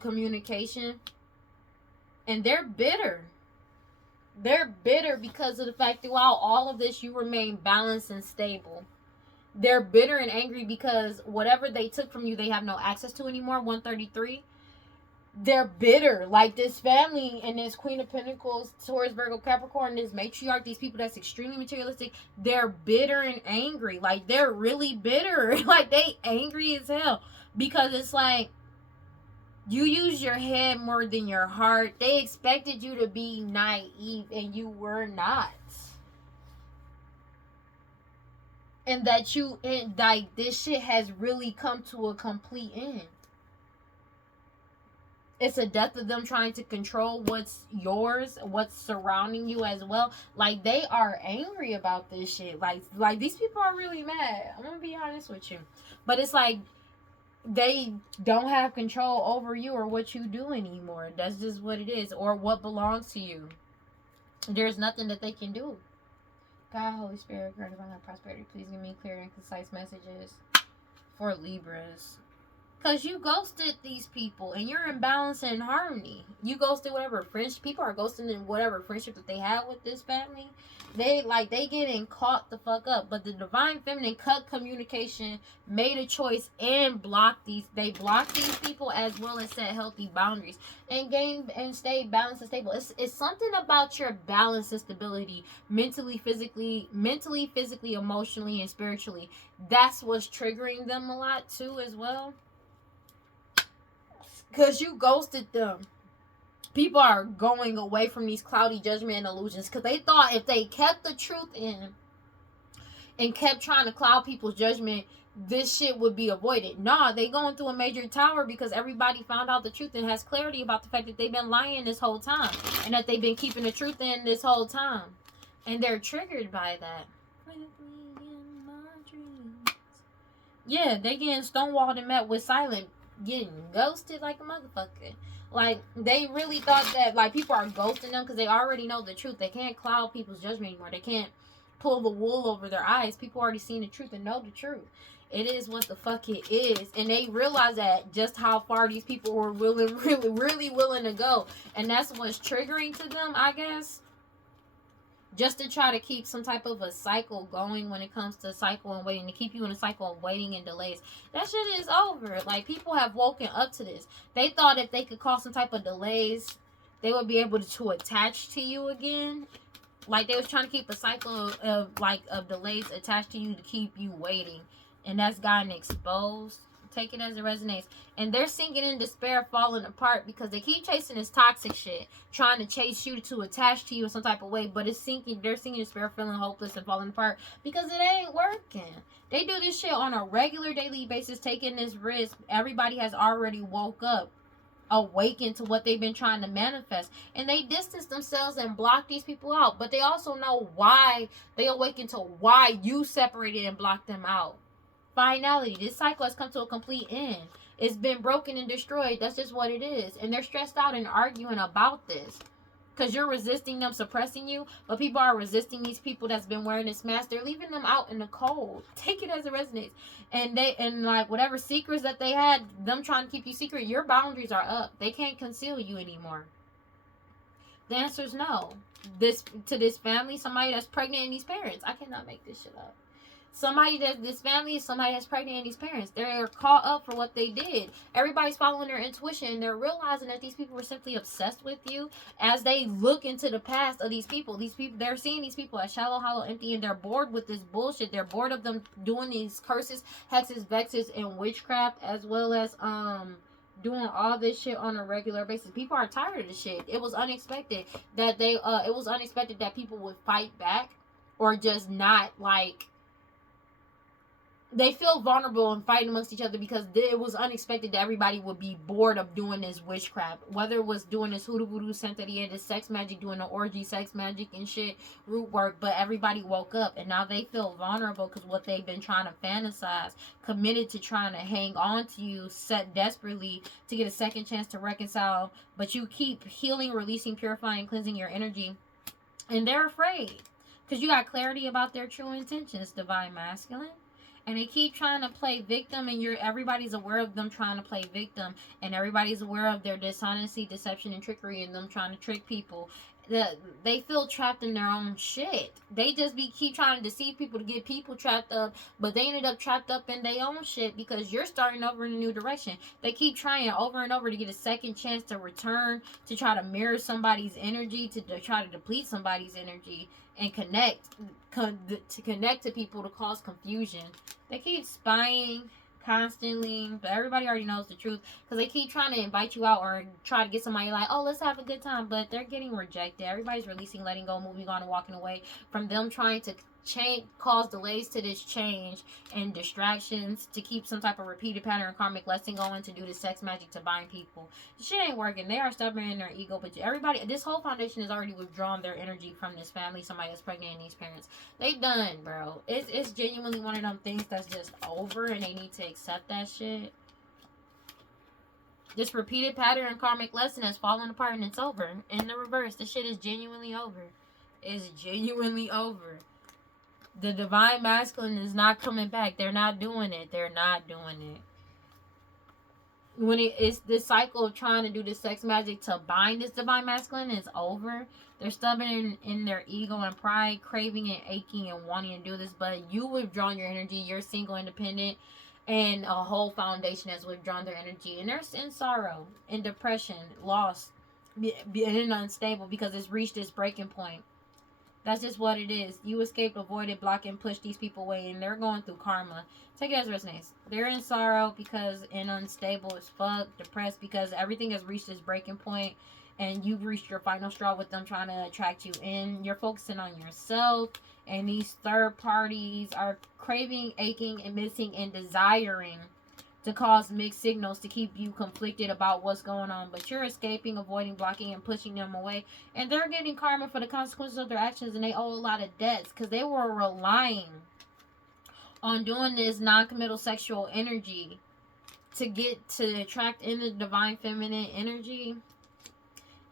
communication. And they're bitter. They're bitter because of the fact that throughout all of this, you remain balanced and stable. They're bitter and angry because whatever they took from you, they have no access to anymore. 133. They're bitter. Like this family and this Queen of Pentacles, Taurus, Virgo, Capricorn, this matriarch, these people that's extremely materialistic, they're bitter and angry. Like, they're really bitter. Like, they angry as hell. Because it's like, you use your head more than your heart. They expected you to be naive and you were not. And that like, this shit has really come to a complete end. It's a death of them trying to control what's yours, what's surrounding you as well. Like, they are angry about this shit. Like these people are really mad. I'm gonna be honest with you. But it's like, they don't have control over you or what you do anymore. That's just what it is. Or what belongs to you. There's nothing that they can do. God, Holy Spirit, grant divine prosperity. Please give me clear and concise messages for Libras. Because you ghosted these people and you're in balance and harmony. You ghosted whatever friendship. People are ghosting in whatever friendship that they have with this family. They getting caught the fuck up. But the Divine Feminine cut communication, made a choice, and blocked these. They blocked these people as well as set healthy boundaries. And stayed balanced and stable. It's something about your balance and stability. Mentally, physically, emotionally, and spiritually. That's what's triggering them a lot too as well. Because you ghosted them. People are going away from these cloudy judgment and illusions. Because they thought if they kept the truth in and kept trying to cloud people's judgment, this shit would be avoided. Nah, they going through a major tower because everybody found out the truth and has clarity about the fact that they've been lying this whole time. And that they've been keeping the truth in this whole time. And they're triggered by that. Yeah, they getting stonewalled and met with silent, getting ghosted like a motherfucker. Like, they really thought that, like, people are ghosting them because they already know the truth. They can't cloud people's judgment anymore. They can't pull the wool over their eyes. People already seen the truth and know the truth. It is what the fuck it is. And they realize that just how far these people were willing, really willing to go. And that's what's triggering to them, I guess, just to try to keep some type of a cycle going when it comes to cycle and waiting, to keep you in a cycle of waiting and delays. That shit is over. Like, people have woken up to this. They thought if they could cause some type of delays, they would be able to attach to you again. Like, they was trying to keep a cycle of delays attached to you to keep you waiting, and that's gotten exposed. Take it as it resonates. And they're sinking in despair, falling apart because they keep chasing this toxic shit, trying to chase you to attach to you in some type of way, but it's sinking. They're sinking in despair, feeling hopeless and falling apart because it ain't working. They do this shit on a regular daily basis, taking this risk. Everybody has already woke up, awaken to what they've been trying to manifest, and they distance themselves and block these people out. But they also know why they awaken to why you separated and blocked them out. Finality. This cycle has come to a complete end. It's been broken and destroyed. That's just what it is. And they're stressed out and arguing about this because you're resisting them, suppressing you. But people are resisting these people that's been wearing this mask. They're leaving them out in the cold. Take it as it resonates. And like, whatever secrets that they had, them trying to keep you secret, your boundaries are up. They can't conceal you anymore. The answer is no. This family, somebody that's pregnant and these parents. I cannot make this shit up. This family is somebody that's pregnant and these parents. They're caught up for what they did. Everybody's following their intuition, and they're realizing that these people were simply obsessed with you. As they look into the past of these people, they're seeing these people as shallow, hollow, empty, and they're bored with this bullshit. They're bored of them doing these curses, hexes, vexes, and witchcraft, as well as doing all this shit on a regular basis. People are tired of this shit. It was unexpected that people would fight back, or just not, like, they feel vulnerable and fighting amongst each other because it was unexpected that everybody would be bored of doing this witchcraft. Whether it was doing this hoodoo voodoo santeria, this sex magic, doing the orgy sex magic and shit, root work, but everybody woke up and now they feel vulnerable because what they've been trying to fantasize, committed to trying to hang on to you, set desperately to get a second chance to reconcile, but you keep healing, releasing, purifying, cleansing your energy, and they're afraid because you got clarity about their true intentions, divine masculine. And they keep trying to play victim, and everybody's aware of them trying to play victim, and everybody's aware of their dishonesty, deception, and trickery, and them trying to trick people. They feel trapped in their own shit. They just keep trying to deceive people to get people trapped up, but they ended up trapped up in their own shit because you're starting over in a new direction. They keep trying over and over to get a second chance to return, to try to mirror somebody's energy, to try to deplete somebody's energy, and connect to people to cause confusion. They keep spying constantly, but everybody already knows the truth because they keep trying to invite you out or try to get somebody like, oh, let's have a good time, but they're getting rejected. Everybody's releasing, letting go, moving on, and walking away from them trying to cause delays to this change and distractions to keep some type of repeated pattern karmic lesson going, to do the sex magic to bind people. Shit ain't working. They are stubborn in their ego, but everybody, this whole foundation has already withdrawn their energy from this family, somebody that's pregnant, and these parents. They done, bro. It's genuinely one of them things that's just over, and they need to accept that shit. This repeated pattern karmic lesson has fallen apart, and it's over. In the reverse, this shit is genuinely over. It's genuinely over. The divine masculine is not coming back. They're not doing it. They're not doing it. When it's this cycle of trying to do this sex magic to bind this divine masculine is over. They're stubborn in their ego and pride, craving and aching and wanting to do this. But you withdrawn your energy. You're single, independent, and a whole foundation has withdrawn their energy. And they're in sorrow, in depression, lost, being unstable because it's reached this breaking point. That's just what it is. You escaped, avoided, blocked, and pushed these people away, and they're going through karma. Take it as it resonates. They're in sorrow because and unstable as fuck, depressed because everything has reached this breaking point, and you've reached your final straw with them trying to attract you in. You're focusing on yourself, and these third parties are craving, aching, and missing, and desiring to cause mixed signals to keep you conflicted about what's going on, but you're escaping, avoiding, blocking, and pushing them away, and they're getting karma for the consequences of their actions, and they owe a lot of debts because they were relying on doing this non-committal sexual energy to attract in the divine feminine energy.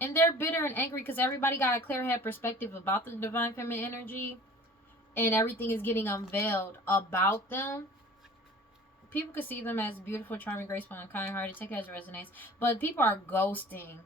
And they're bitter and angry because everybody got a clear head perspective about the divine feminine energy, and everything is getting unveiled about them. People could see them as beautiful, charming, graceful, and kind-hearted. Take it as resonates. But people are ghosting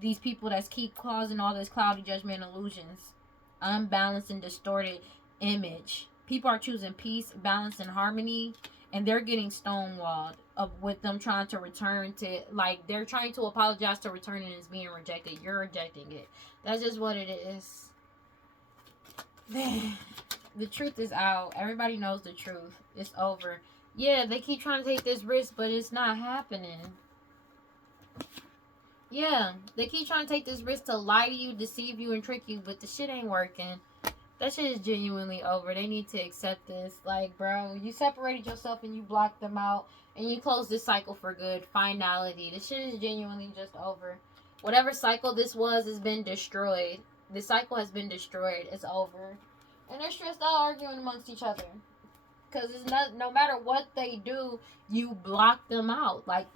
these people that keep causing all this cloudy judgment illusions, unbalanced and distorted image. People are choosing peace, balance, and harmony, and they're getting stonewalled with them trying to return to, like, they're trying to apologize to return and it's being rejected. You're rejecting it. That's just what it is. The truth is out. Everybody knows the truth. It's over. Yeah, they keep trying to take this risk, but it's not happening. Yeah, they keep trying to take this risk to lie to you, deceive you, and trick you, but the shit ain't working. That shit is genuinely over. They need to accept this. Like, bro, you separated yourself and you blocked them out, and you closed this cycle for good. Finality. This shit is genuinely just over. Whatever cycle this was has been destroyed. This cycle has been destroyed. It's over. And they're stressed out arguing amongst each other. Because it's not, no matter what they do, you block them out. Like,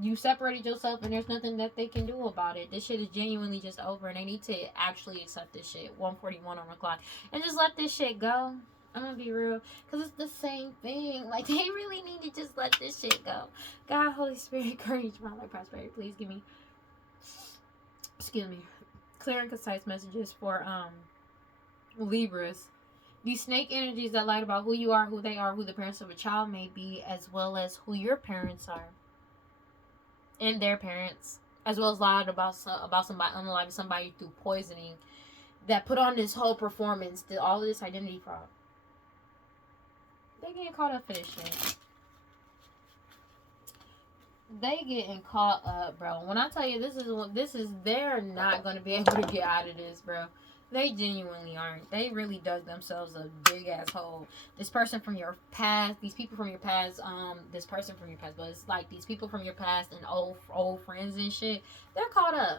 you separated yourself and there's nothing that they can do about it. This shit is genuinely just over, and they need to actually accept this shit. 1:41 on the clock. And just let this shit go. I'm gonna be real. Because it's the same thing. Like, they really need to just let this shit go. God, Holy Spirit, courage, my life, prosperity. Please give me, excuse me, clear and concise messages for Libras. These snake energies that light about who you are, who they are, who the parents of a child may be, as well as who your parents are and their parents, as well as lied about somebody, unaliving somebody through poisoning, that put on this whole performance, did all of this identity fraud. They getting caught up for this shit. They getting caught up, bro. When I tell you this is, they're not gonna be able to get out of this, bro. They genuinely aren't. They really dug themselves a big ass hole. This person from your past, these people from your past, this person from your past, but it's like these people from your past and old friends and shit. They're caught up.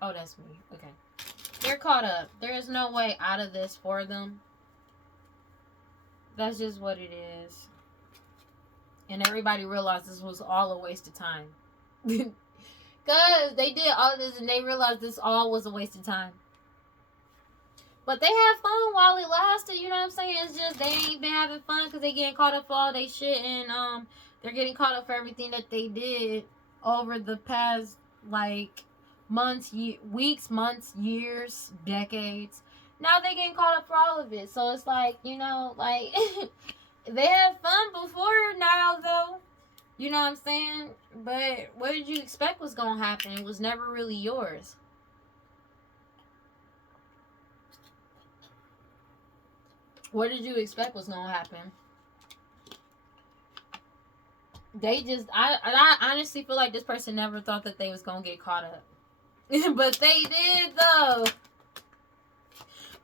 Oh, that's me. Okay. They're caught up. There is no way out of this for them. That's just what it is. And everybody realized this was all a waste of time. Because they did all this and they realized this all was a waste of time. But they had fun while it lasted, you know what I'm saying? It's just they ain't been having fun because they getting caught up for all they shit. And they're getting caught up for everything that they did over the past, like, months, weeks, months, years, decades. Now they getting caught up for all of it. So it's like, you know, like, they had fun before now, though. You know what I'm saying? But what did you expect was going to happen? It was never really yours. What did you expect was going to happen? They just, I honestly feel like this person never thought that they was going to get caught up. But they did, though.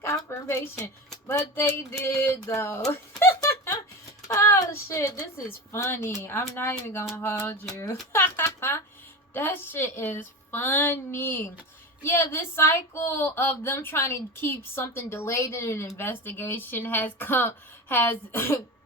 Confirmation. But they did, though. Oh, shit. This is funny. I'm not even going to hold you. That shit is funny. Yeah, this cycle of them trying to keep something delayed in an investigation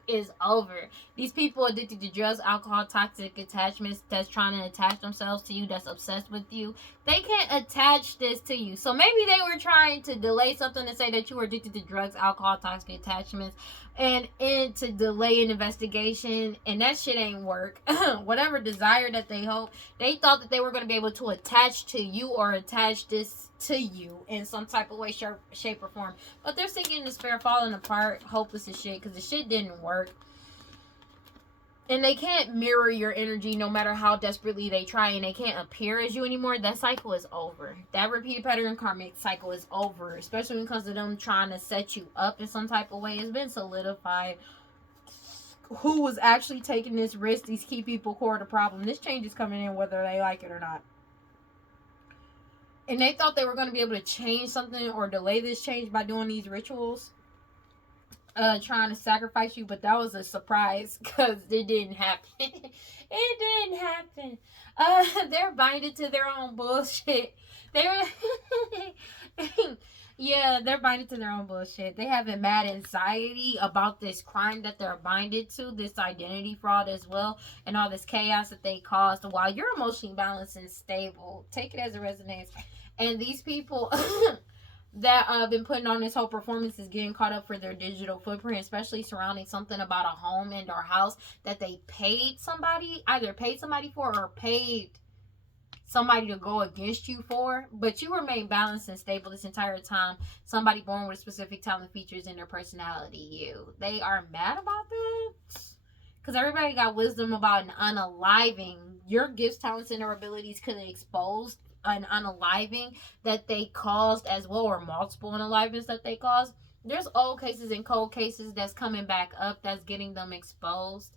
is over. These people addicted to drugs, alcohol, toxic attachments that's trying to attach themselves to you, that's obsessed with you, they can't attach this to you. So maybe they were trying to delay something to say that you were addicted to drugs, alcohol, toxic attachments, and to delay an investigation, and that shit ain't work. Whatever desire that they hope, they thought that they were going to be able to attach to you or attach this to you in some type of way, shape, or form. But they're sinking in despair, falling apart, hopeless as shit, because the shit didn't work. And they can't mirror your energy no matter how desperately they try, and they can't appear as you anymore. That cycle is over. That repeated pattern karmic cycle is over, especially when it comes to them trying to set you up in some type of way. It's been solidified who was actually taking this risk. These key people core the problem. This change is coming in whether they like it or not. And they thought they were going to be able to change something or delay this change by doing these rituals. Trying to sacrifice you, but that was a surprise because it didn't happen. It didn't happen. They're binded to their own bullshit. They're yeah, Yeah, they're binded to their own bullshit. They have a mad anxiety about this crime that they're binded to, this identity fraud as well, and all this chaos that they caused. While you're emotionally balanced and stable, take it as it resonates. And these people that been putting on this whole performance is getting caught up for their digital footprint, especially surrounding something about a home and or house that they paid somebody, either paid somebody for or paid somebody to go against you for, but you remain balanced and stable this entire time. Somebody born with specific talent features in their personality, you. They are mad about that because everybody got wisdom about an unaliving. Your gifts, talents, and or abilities could expose an unaliving that they caused as well, or multiple unalivings that they caused. There's old cases and cold cases that's coming back up that's getting them exposed.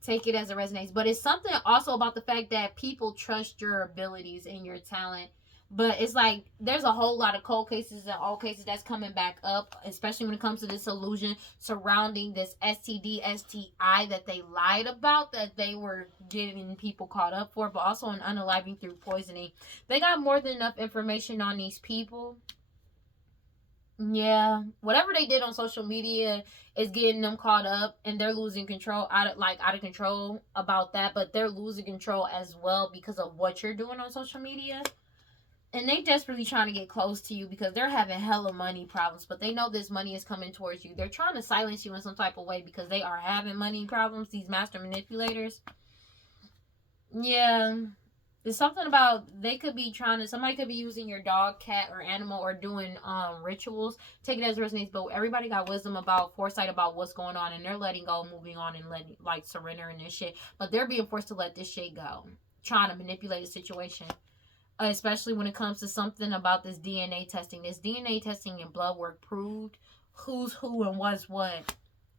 Take it as it resonates. But it's something also about the fact that people trust your abilities and your talent. But it's like there's a whole lot of cold cases and all cases that's coming back up, especially when it comes to this illusion surrounding this STD, STI that they lied about, that they were getting people caught up for, but also an unaliving through poisoning. They got more than enough information on these people. Yeah, whatever they did on social media is getting them caught up, and they're losing control, out of control about that. But they're losing control as well because of what you're doing on social media, and they desperately trying to get close to you because they're having hella money problems. But they know this money is coming towards you. They're trying to silence you in some type of way because they are having money problems. These master manipulators. Yeah. There's something about somebody could be using your dog, cat, or animal, or doing rituals. Take it as it resonates, but everybody got wisdom about foresight about what's going on, and they're letting go, moving on, and letting surrendering this shit. But they're being forced to let this shit go, trying to manipulate the situation. Especially when it comes to something about this DNA testing. This DNA testing and blood work proved who's who and what's what.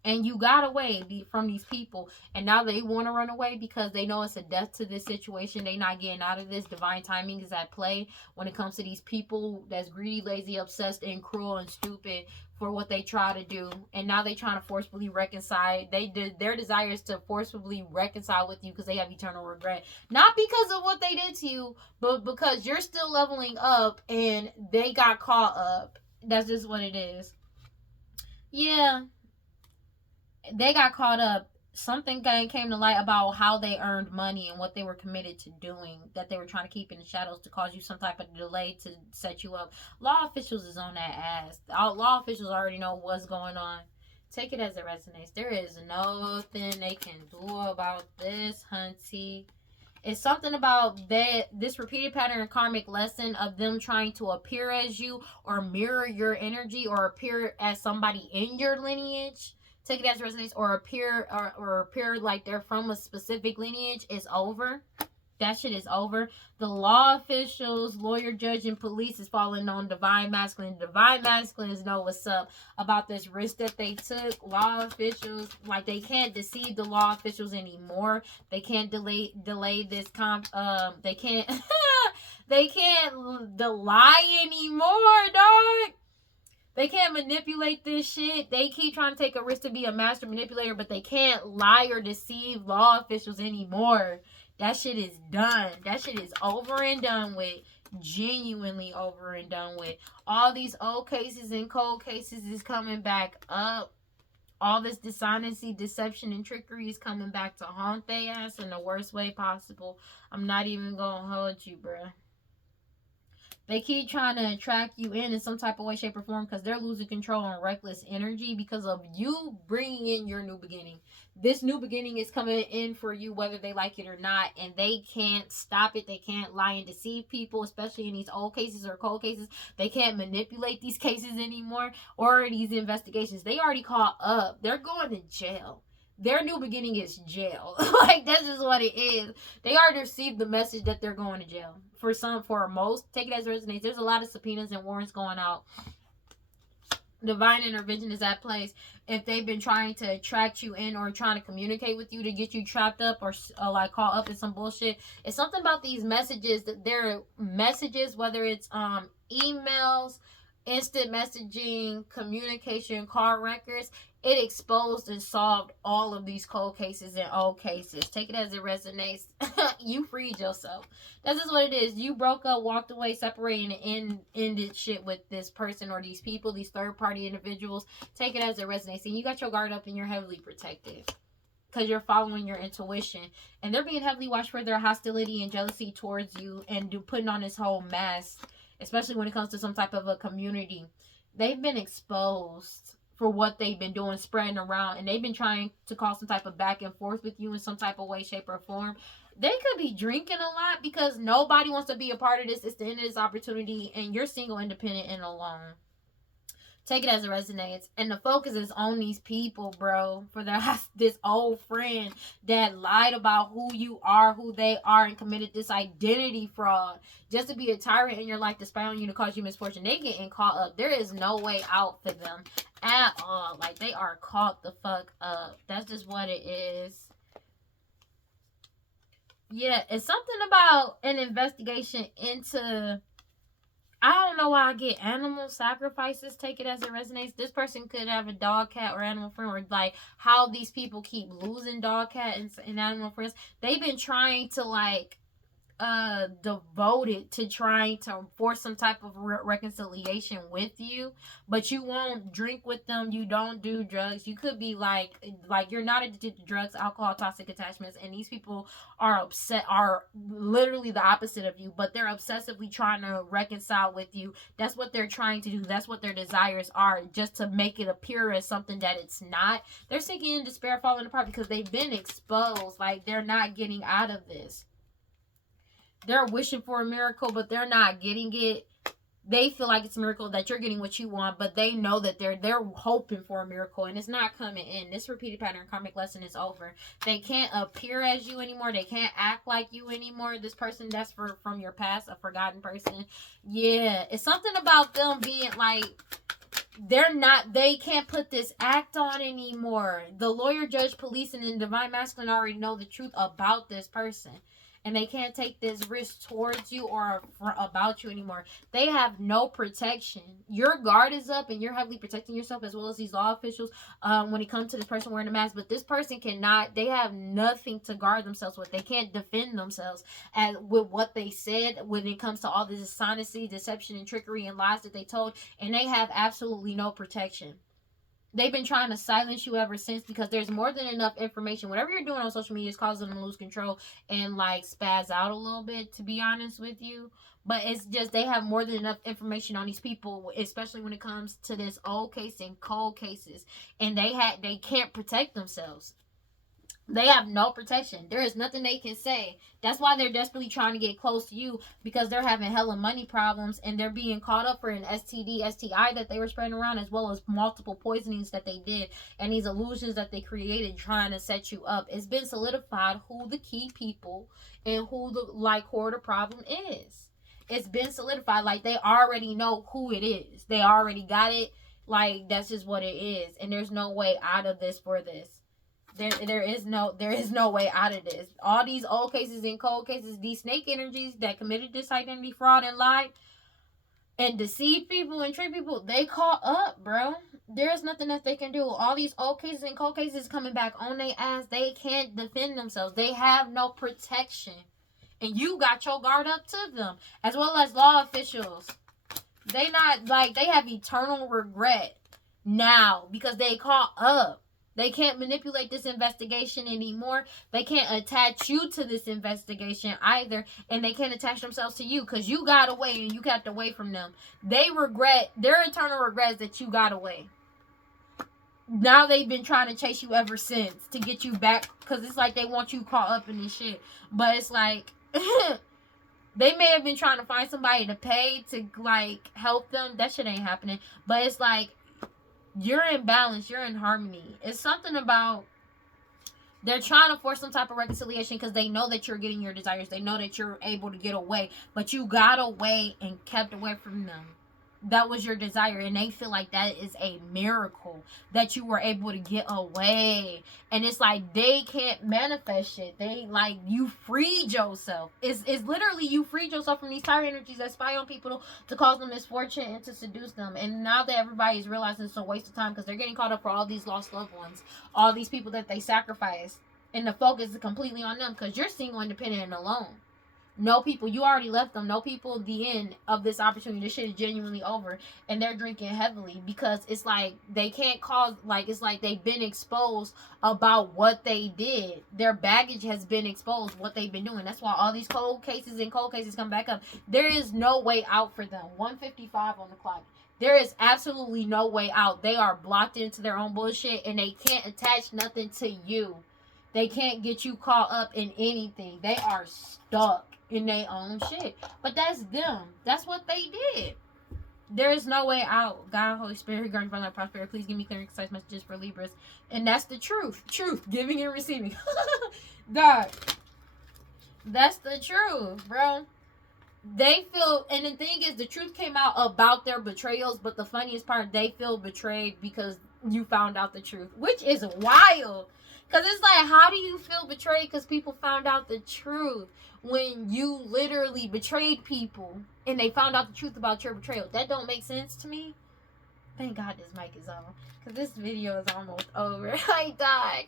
And you got away from these people, and now they want to run away because they know it's a death to this situation. They not getting out of this. Divine timing is at play when it comes to these people that's greedy, lazy, obsessed, and cruel and stupid for what they try to do. And now they trying to forcefully reconcile. Their desire is to forcefully reconcile with you because they have eternal regret. Not because of what they did to you, but because you're still leveling up and they got caught up. That's just what it is. Yeah. They got caught up. Something came to light about how they earned money and what they were committed to doing, that they were trying to keep in the shadows to cause you some type of delay to set you up. Law officials is on that ass. Law officials already know what's going on. Take it as it resonates. There is nothing they can do about this, hunty. It's something about this repeated pattern and karmic lesson of them trying to appear as you or mirror your energy or appear as somebody in your lineage. Take it as resonates, or appear like they're from a specific lineage is over. That shit is over. The law officials, lawyer, judge, and police is falling on divine masculine. Divine masculines know what's up about this risk that they took. Law officials, like, they can't deceive the law officials anymore. They can't delay this they can't they can't lie anymore, dog. They can't manipulate this shit. They keep trying to take a risk to be a master manipulator, but they can't lie or deceive law officials anymore. That shit is done. That shit is over and done with. Genuinely over and done with. All these old cases and cold cases is coming back up. All this dishonesty, deception, and trickery is coming back to haunt their ass in the worst way possible. I'm not even gonna hold you, bruh. They keep trying to attract you in some type of way, shape, or form because they're losing control and reckless energy because of you bringing in your new beginning. This new beginning is coming in for you whether they like it or not, and they can't stop it. They can't lie and deceive people, especially in these old cases or cold cases. They can't manipulate these cases anymore or these investigations. They already caught up. They're going to jail. Their new beginning is jail. Like, that's just what it is. They already received the message that they're going to jail. For most, take it as it resonates. There's a lot of subpoenas and warrants going out. Divine intervention is at place. If they've been trying to attract you in or trying to communicate with you to get you trapped up or like caught up in some bullshit, it's something about these messages that they're messages, whether it's emails, instant messaging, communication, call records. It exposed and solved all of these cold cases and old cases. Take it as it resonates. You freed yourself. That's just what it is. You broke up, walked away, separated, and ended shit with this person or these people, these third-party individuals. Take it as it resonates. And you got your guard up and you're heavily protected. Because you're following your intuition. And they're being heavily watched for their hostility and jealousy towards you and putting on this whole mask. Especially when it comes to some type of a community. They've been exposed for what they've been doing, spreading around. And they've been trying to cause some type of back and forth with you in some type of way, shape, or form. They could be drinking a lot because nobody wants to be a part of this. It's the end of this opportunity. And you're single, independent, and alone. Take it as it resonates. And the focus is on these people, bro. For this old friend that lied about who you are, who they are, and committed this identity fraud. Just to be a tyrant in your life to spy on you to cause you misfortune. They getting caught up. There is no way out for them at all. Like, they are caught the fuck up. That's just what it is. Yeah, it's something about an investigation into... I don't know why I get animal sacrifices. Take it as it resonates. This person could have a dog, cat, or animal friend. Or like how these people keep losing dog, cat, and animal friends. They've been trying to like devoted to trying to force some type of reconciliation with you, but you won't drink with them. You don't do drugs. You could be like you're not addicted to drugs, alcohol, toxic attachments, and these people are literally the opposite of you, but they're obsessively trying to reconcile with you. That's what they're trying to do. That's what their desires are, just to make it appear as something that it's not. They're sinking in despair, falling apart because they've been exposed. Like, they're not getting out of this. They're wishing for a miracle, but they're not getting it. They feel like it's a miracle that you're getting what you want, but they know that they're hoping for a miracle, and it's not coming in. This repeated pattern karmic lesson is over. They can't appear as you anymore. They can't act like you anymore. This person that's from your past, a forgotten person. Yeah, it's something about them being like, they can't put this act on anymore. The lawyer, judge, police, and the divine masculine already know the truth about this person. And they can't take this risk towards you or about you anymore. They have no protection. Your guard is up and you're heavily protecting yourself, as well as these law officials when it comes to this person wearing a mask. But this person cannot, they have nothing to guard themselves with. They can't defend themselves with what they said when it comes to all this dishonesty, deception, and trickery and lies that they told. And they have absolutely no protection. They've been trying to silence you ever since, because there's more than enough information. Whatever you're doing on social media is causing them to lose control and like spaz out a little bit, to be honest with you. But it's just, they have more than enough information on these people, especially when it comes to this old case and cold cases. And they can't protect themselves. They have no protection. There is nothing they can say. That's why they're desperately trying to get close to you, because they're having hella money problems and they're being caught up for an STD, STI that they were spreading around, as well as multiple poisonings that they did and these illusions that they created trying to set you up. It's been solidified who the key people and who the core the problem is. It's been solidified. Like, they already know who it is. They already got it. Like, that's just what it is. And there's no way out of this for this. There is no way out of this. All these old cases and cold cases, these snake energies that committed this identity fraud and lied and deceived people and tricked people, they caught up, bro. There's nothing that they can do. All these old cases and cold cases coming back on their ass. They can't defend themselves. They have no protection. And you got your guard up to them, as well as law officials. They have eternal regret now because they caught up. They can't manipulate this investigation anymore. They can't attach you to this investigation either. And they can't attach themselves to you because you got away and you kept away from them. They regret, their eternal regrets that you got away. Now they've been trying to chase you ever since to get you back, because it's like they want you caught up in this shit. But it's like, they may have been trying to find somebody to pay to help them. That shit ain't happening. But it's like, you're in balance, you're in harmony. It's something about, they're trying to force some type of reconciliation because they know that you're getting your desires. They know that you're able to get away, but you got away and kept away from them. that was your desire, and they feel like that is a miracle that you were able to get away. And it's like they can't manifest shit. They like, you freed yourself. It's literally, you freed yourself from these tyrant energies that spy on people to cause them misfortune and to seduce them. And now that everybody's realizing it's a waste of time, because they're getting caught up for all these lost loved ones, all these people that they sacrificed, and the focus is completely on them, because you're single, independent, and alone. No people, you already left them. No people, the end of this opportunity. This shit is genuinely over. And they're drinking heavily, because it's like they can't cause, like, it's like they've been exposed about what they did. Their baggage has been exposed, what they've been doing. That's why all these cold cases come back up. There is no way out for them. 1:55 on the clock. There is absolutely no way out. They are blocked into their own bullshit, and they can't attach nothing to you. They can't get you caught up in anything. They are stuck in their own shit. But that's them. That's what they did. There is no way out. God, Holy Spirit, regarding my life, prosperity, please give me clear and concise messages for Libras. And that's the truth. Truth. Giving and receiving. God. That's the truth, bro. They feel, and the thing is, the truth came out about their betrayals, but the funniest part, they feel betrayed because you found out the truth, which is wild. Because it's like, how do you feel betrayed because people found out the truth when you literally betrayed people and they found out the truth about your betrayal? That don't make sense to me. Thank God this mic is on, because this video is almost over. I died.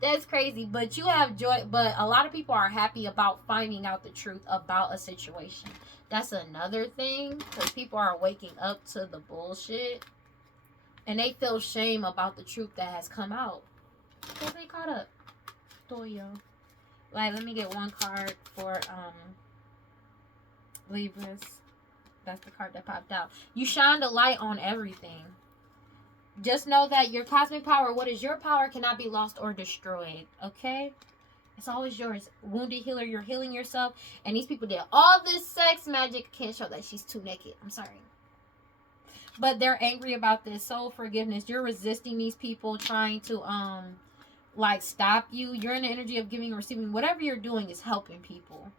That's crazy. But you have joy. But a lot of people are happy about finding out the truth about a situation. That's another thing, because people are waking up to the bullshit and they feel shame about the truth that has come out. Because they caught up. Toyo. Like, let me get one card for Libras. That's the card that popped out. You shined a light on everything. Just know that your cosmic power, what is your power, cannot be lost or destroyed. Okay? It's always yours. Wounded healer, you're healing yourself. And these people did all this sex magic. Can't show that she's too naked. I'm sorry. But they're angry about this. Soul forgiveness. You're resisting these people trying to like stop you. You're in the energy of giving and receiving. Whatever you're doing is helping people,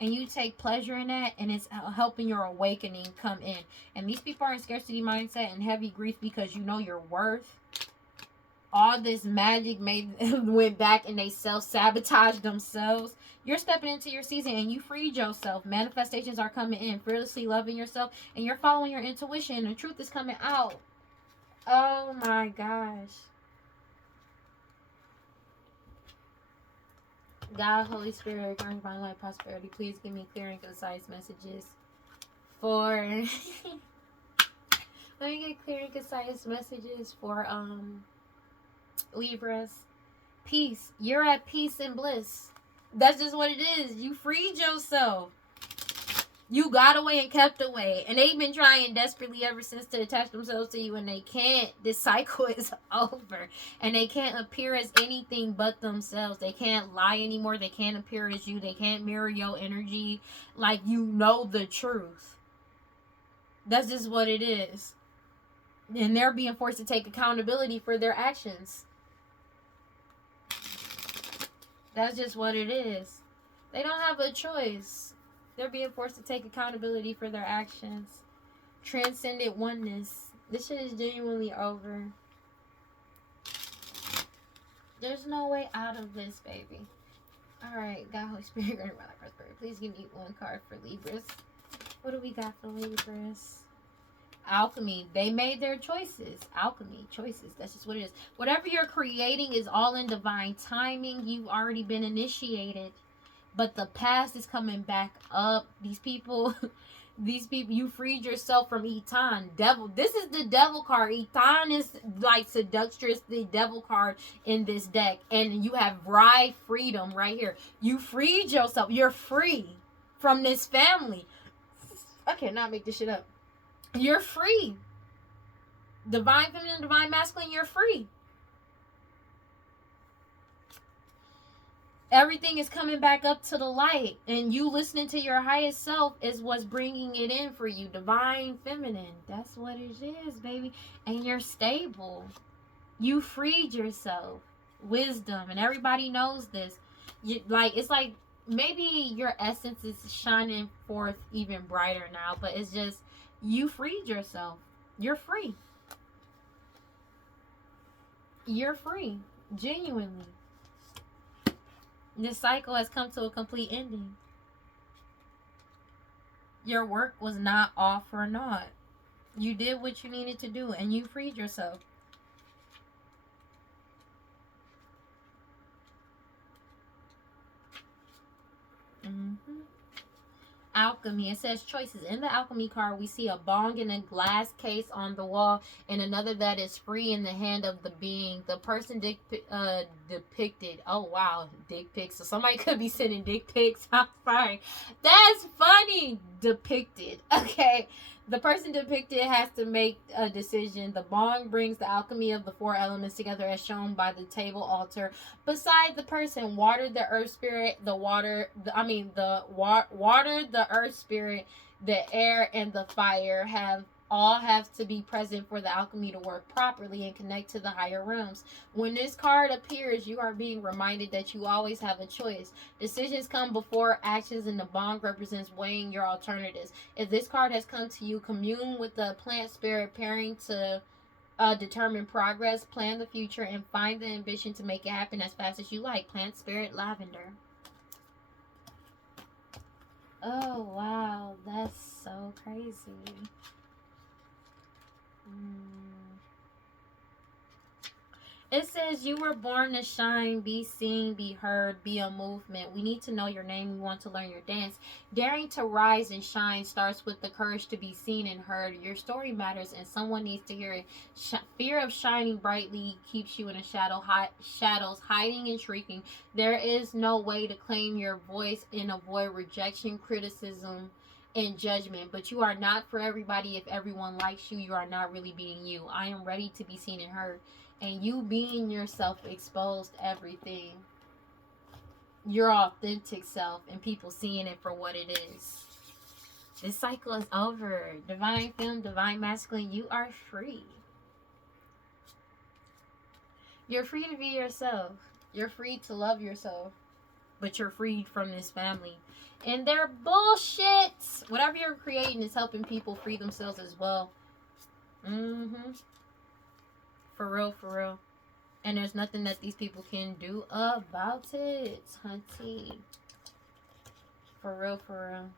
and you take pleasure in that, and it's helping your awakening come in. And these people are in scarcity mindset and heavy grief because you know your worth. All this magic went back and they self-sabotaged themselves. You're stepping into your season and you freed yourself. Manifestations are coming in. Fearlessly loving yourself, and you're following your intuition. The truth is coming out. Oh my gosh. God, Holy Spirit, grant my life prosperity. Please give me clear and concise messages for let me get clear and concise messages for Libras. Peace. You're at peace and bliss. That's just what it is. You freed yourself. You got away and kept away. And they've been trying desperately ever since to attach themselves to you, and they can't. This cycle is over. And they can't appear as anything but themselves. They can't lie anymore. They can't appear as you. They can't mirror your energy. Like, you know the truth. That's just what it is. And they're being forced to take accountability for their actions. That's just what it is. They don't have a choice. They're being forced to take accountability for their actions. Transcendent oneness. This shit is genuinely over. There's no way out of this, baby. Alright, God, Holy Spirit, grant my life prosperity. Please give me one card for Libras. What do we got for Libras? Alchemy. They made their choices. Alchemy. Choices. That's just what it is. Whatever you're creating is all in divine timing. You've already been initiated. But the past is coming back up. These people, you freed yourself from Etan. Devil. This is the devil card. Etan is like seductress, the devil card in this deck. And you have bride freedom right here. You freed yourself. You're free from this family. I cannot make this shit up. You're free. Divine feminine, divine masculine, you're free. Everything is coming back up to the light, and you listening to your highest self is what's bringing it in for you. Divine feminine, that's what it is, baby. And you're stable. You freed yourself. Wisdom, and everybody knows this. It's like maybe your essence is shining forth even brighter now, but it's just You freed yourself. You're free. You're free. Genuinely. This cycle has come to a complete ending. Your work was not all for naught. You did what you needed to do and you freed yourself. Alchemy. It says choices. In the alchemy card, we see a bong in a glass case on the wall and another that is free in the hand of the being. The person depicted. Oh, wow. Dick pics. So somebody could be sending dick pics. I'm sorry. That's funny. Depicted. Okay. The person depicted has to make a decision. The bong brings the alchemy of the four elements together as shown by the table altar. Beside the person, water, the earth spirit, water, the earth spirit, the air, and the fire have to be present for the alchemy to work properly and connect to the higher realms. When this card appears, you are being reminded that you always have a choice. Decisions come before actions, and the bong represents weighing your alternatives. If this card has come to you, commune with the plant spirit, pairing to determine progress, plan the future, and find the ambition to make it happen as fast as you like. Plant spirit lavender. Oh, wow. That's so crazy. It says you were born to shine, be seen, be heard, be a movement. We need to know your name. We want to learn your dance. Daring to rise and shine starts with the courage to be seen and heard. Your story matters and someone needs to hear it. Fear of shining brightly keeps you in a shadows, hiding and shrieking. There is no way to claim your voice and avoid rejection, criticism, and judgment. But you are not for everybody. If everyone likes you, you are not really being you. I am ready to be seen and heard. And you being yourself exposed everything. Your authentic self and people seeing it for what it is. This cycle is over. Divine Fem, Divine Masculine, you are free. You're free to be yourself. You're free to love yourself. But you're freed from this family. And they're bullshit. Whatever you're creating is helping people free themselves as well. For real, for real. And there's nothing that these people can do about it, hunty. For real, for real.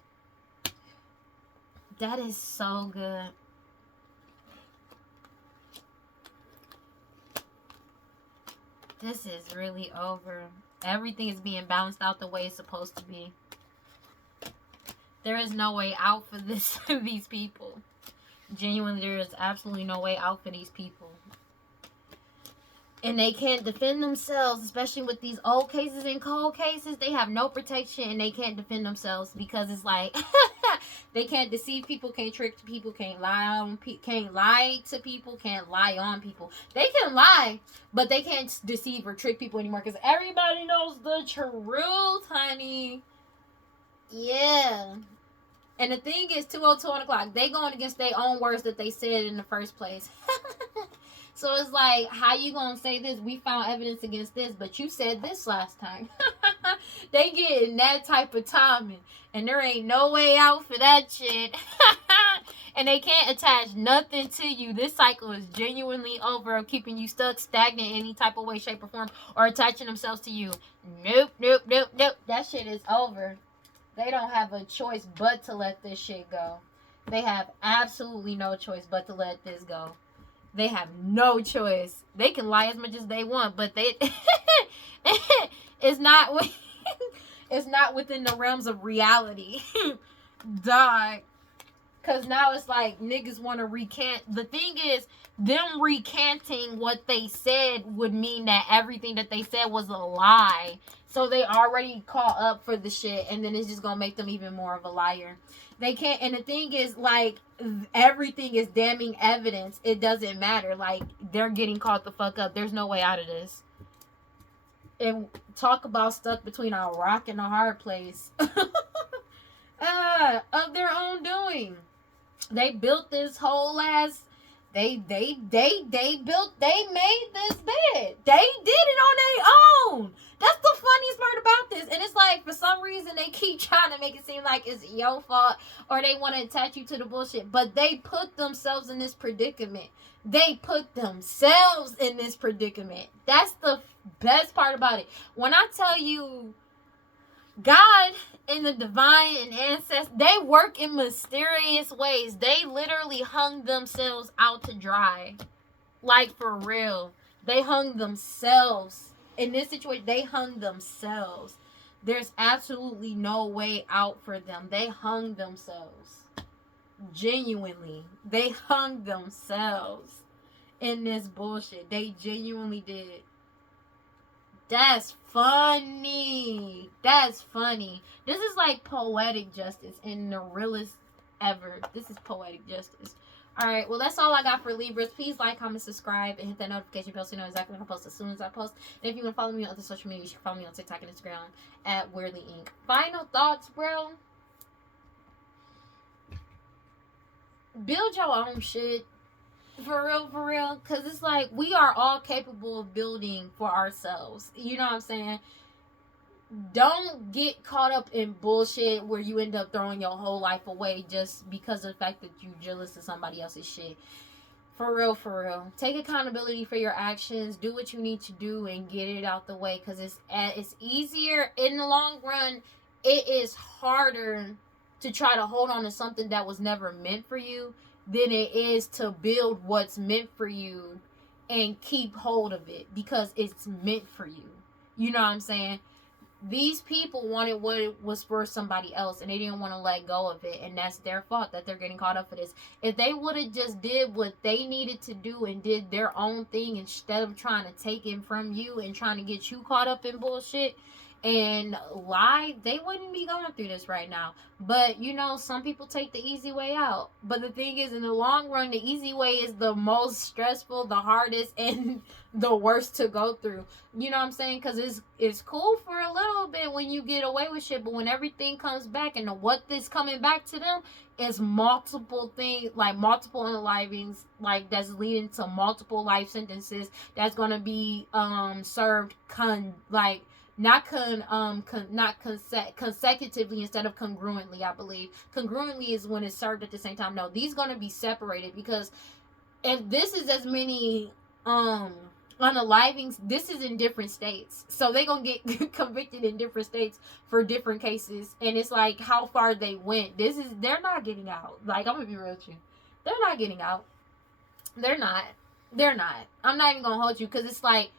That is so good. This is really over. Everything is being balanced out the way it's supposed to be. There is no way out for these people. Genuinely, there is absolutely no way out for these people. And they can't defend themselves, especially with these old cases and cold cases. They have no protection and they can't defend themselves because it's like they can't deceive people, can't trick people, can't lie to people, can't lie on people. They can lie, but they can't deceive or trick people anymore because everybody knows the truth, honey. Yeah. And the thing is, 2:02 on the clock, they going against their own words that they said in the first place. So it's like, how you gonna say this? We found evidence against this, but you said this last time. They getting that type of timing. And there ain't no way out for that shit. And they can't attach nothing to you. This cycle is genuinely over of keeping you stuck, stagnant in any type of way, shape, or form, or attaching themselves to you. Nope, nope, nope, nope. That shit is over. They don't have a choice but to let this shit go. They have absolutely no choice but to let this go. They have no choice. They can lie as much as they want, but it's not within the realms of reality. Dog. Because now it's like niggas want to recant. The thing is, them recanting what they said would mean that everything that they said was a lie. So they already caught up for the shit, and then it's just going to make them even more of a liar. They can't, and the thing is, like, everything is damning evidence. It doesn't matter. Like, they're getting caught the fuck up. There's no way out of this. And talk about stuck between a rock and a hard place. Of their own doing. They built this whole ass They built, they made this bed. They did it on their own. That's the funniest part about this. And it's like, for some reason, they keep trying to make it seem like it's your fault or they want to attach you to the bullshit. But they put themselves in this predicament. They put themselves in this predicament. That's the best part about it. When I tell you, God and the divine and ancestors, they work in mysterious ways. They literally hung themselves out to dry. Like, for real. They hung themselves. In this situation, they hung themselves. There's absolutely no way out for them. They hung themselves. Genuinely. They hung themselves in this bullshit. They genuinely did. That's funny. That's funny. This is like poetic justice in the realest ever. This is poetic justice. Alright, well, that's all I got for Libras. Please like, comment, subscribe, and hit that notification bell so you know exactly when I post as soon as I post. And if you want to follow me on other social media, you should follow me on TikTok and Instagram at WeirdLee Inc. Final thoughts, bro. Build your own shit. For real. Because it's like, we are all capable of building for ourselves. You know what I'm saying? Don't get caught up in bullshit where you end up throwing your whole life away just because of the fact that you jealous of somebody else's shit. For real. Take accountability for your actions. Do what you need to do and get it out the way. Because it's easier in the long run. It is harder to try to hold on to something that was never meant for you than it is to build what's meant for you and keep hold of it because it's meant for you. You know what I'm saying? These people wanted what was for somebody else and they didn't want to let go of it, and that's their fault that they're getting caught up for this. If they would have just did what they needed to do and did their own thing instead of trying to take it from you and trying to get you caught up in bullshit and lie, they wouldn't be going through this right now. But you know, some people take the easy way out, but the thing is, in the long run, the easy way is the most stressful, the hardest, and the worst to go through. You know what I'm saying? Because it's cool for a little bit when you get away with shit, but when everything comes back and what is coming back to them is multiple things, like multiple unalivings, like that's leading to multiple life sentences that's gonna be served consecutively instead of congruently. I believe congruently is when it's served at the same time. No, these gonna be separated, because if this is as many unalivings, this is in different states, so they gonna get convicted in different states for different cases, and it's like how far they went. They're not getting out. Like, I'm gonna be real with you, they're not getting out. They're not. I'm not even gonna hold you, because it's like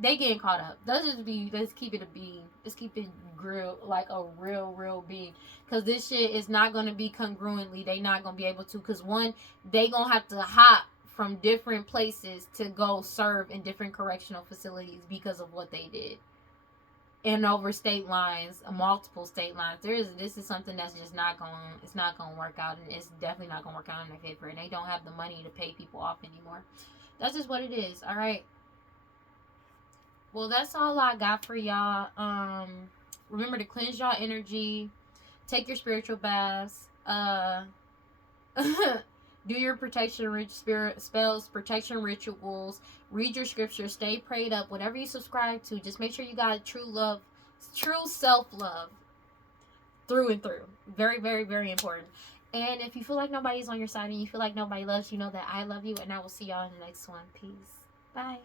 they getting caught up. Let's keep it a being. Let's keep it real, like a real being. Because this shit is not going to be congruently. They not going to be able to. Because one, they going to have to hop from different places to go serve in different correctional facilities because of what they did. And over state lines, multiple state lines. This is something that's just not going to work out. And it's definitely not going to work out in their favor. And they don't have the money to pay people off anymore. That's just what it is. All right. Well, that's all I got for y'all. Remember to cleanse y'all energy. Take your spiritual baths. Do your protection spells, protection rituals. Read your scriptures. Stay prayed up. Whatever you subscribe to, just make sure you got true love, true self-love through and through. Very, very, very important. And if you feel like nobody's on your side and you feel like nobody loves you, know that I love you. And I will see y'all in the next one. Peace. Bye.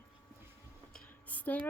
Stay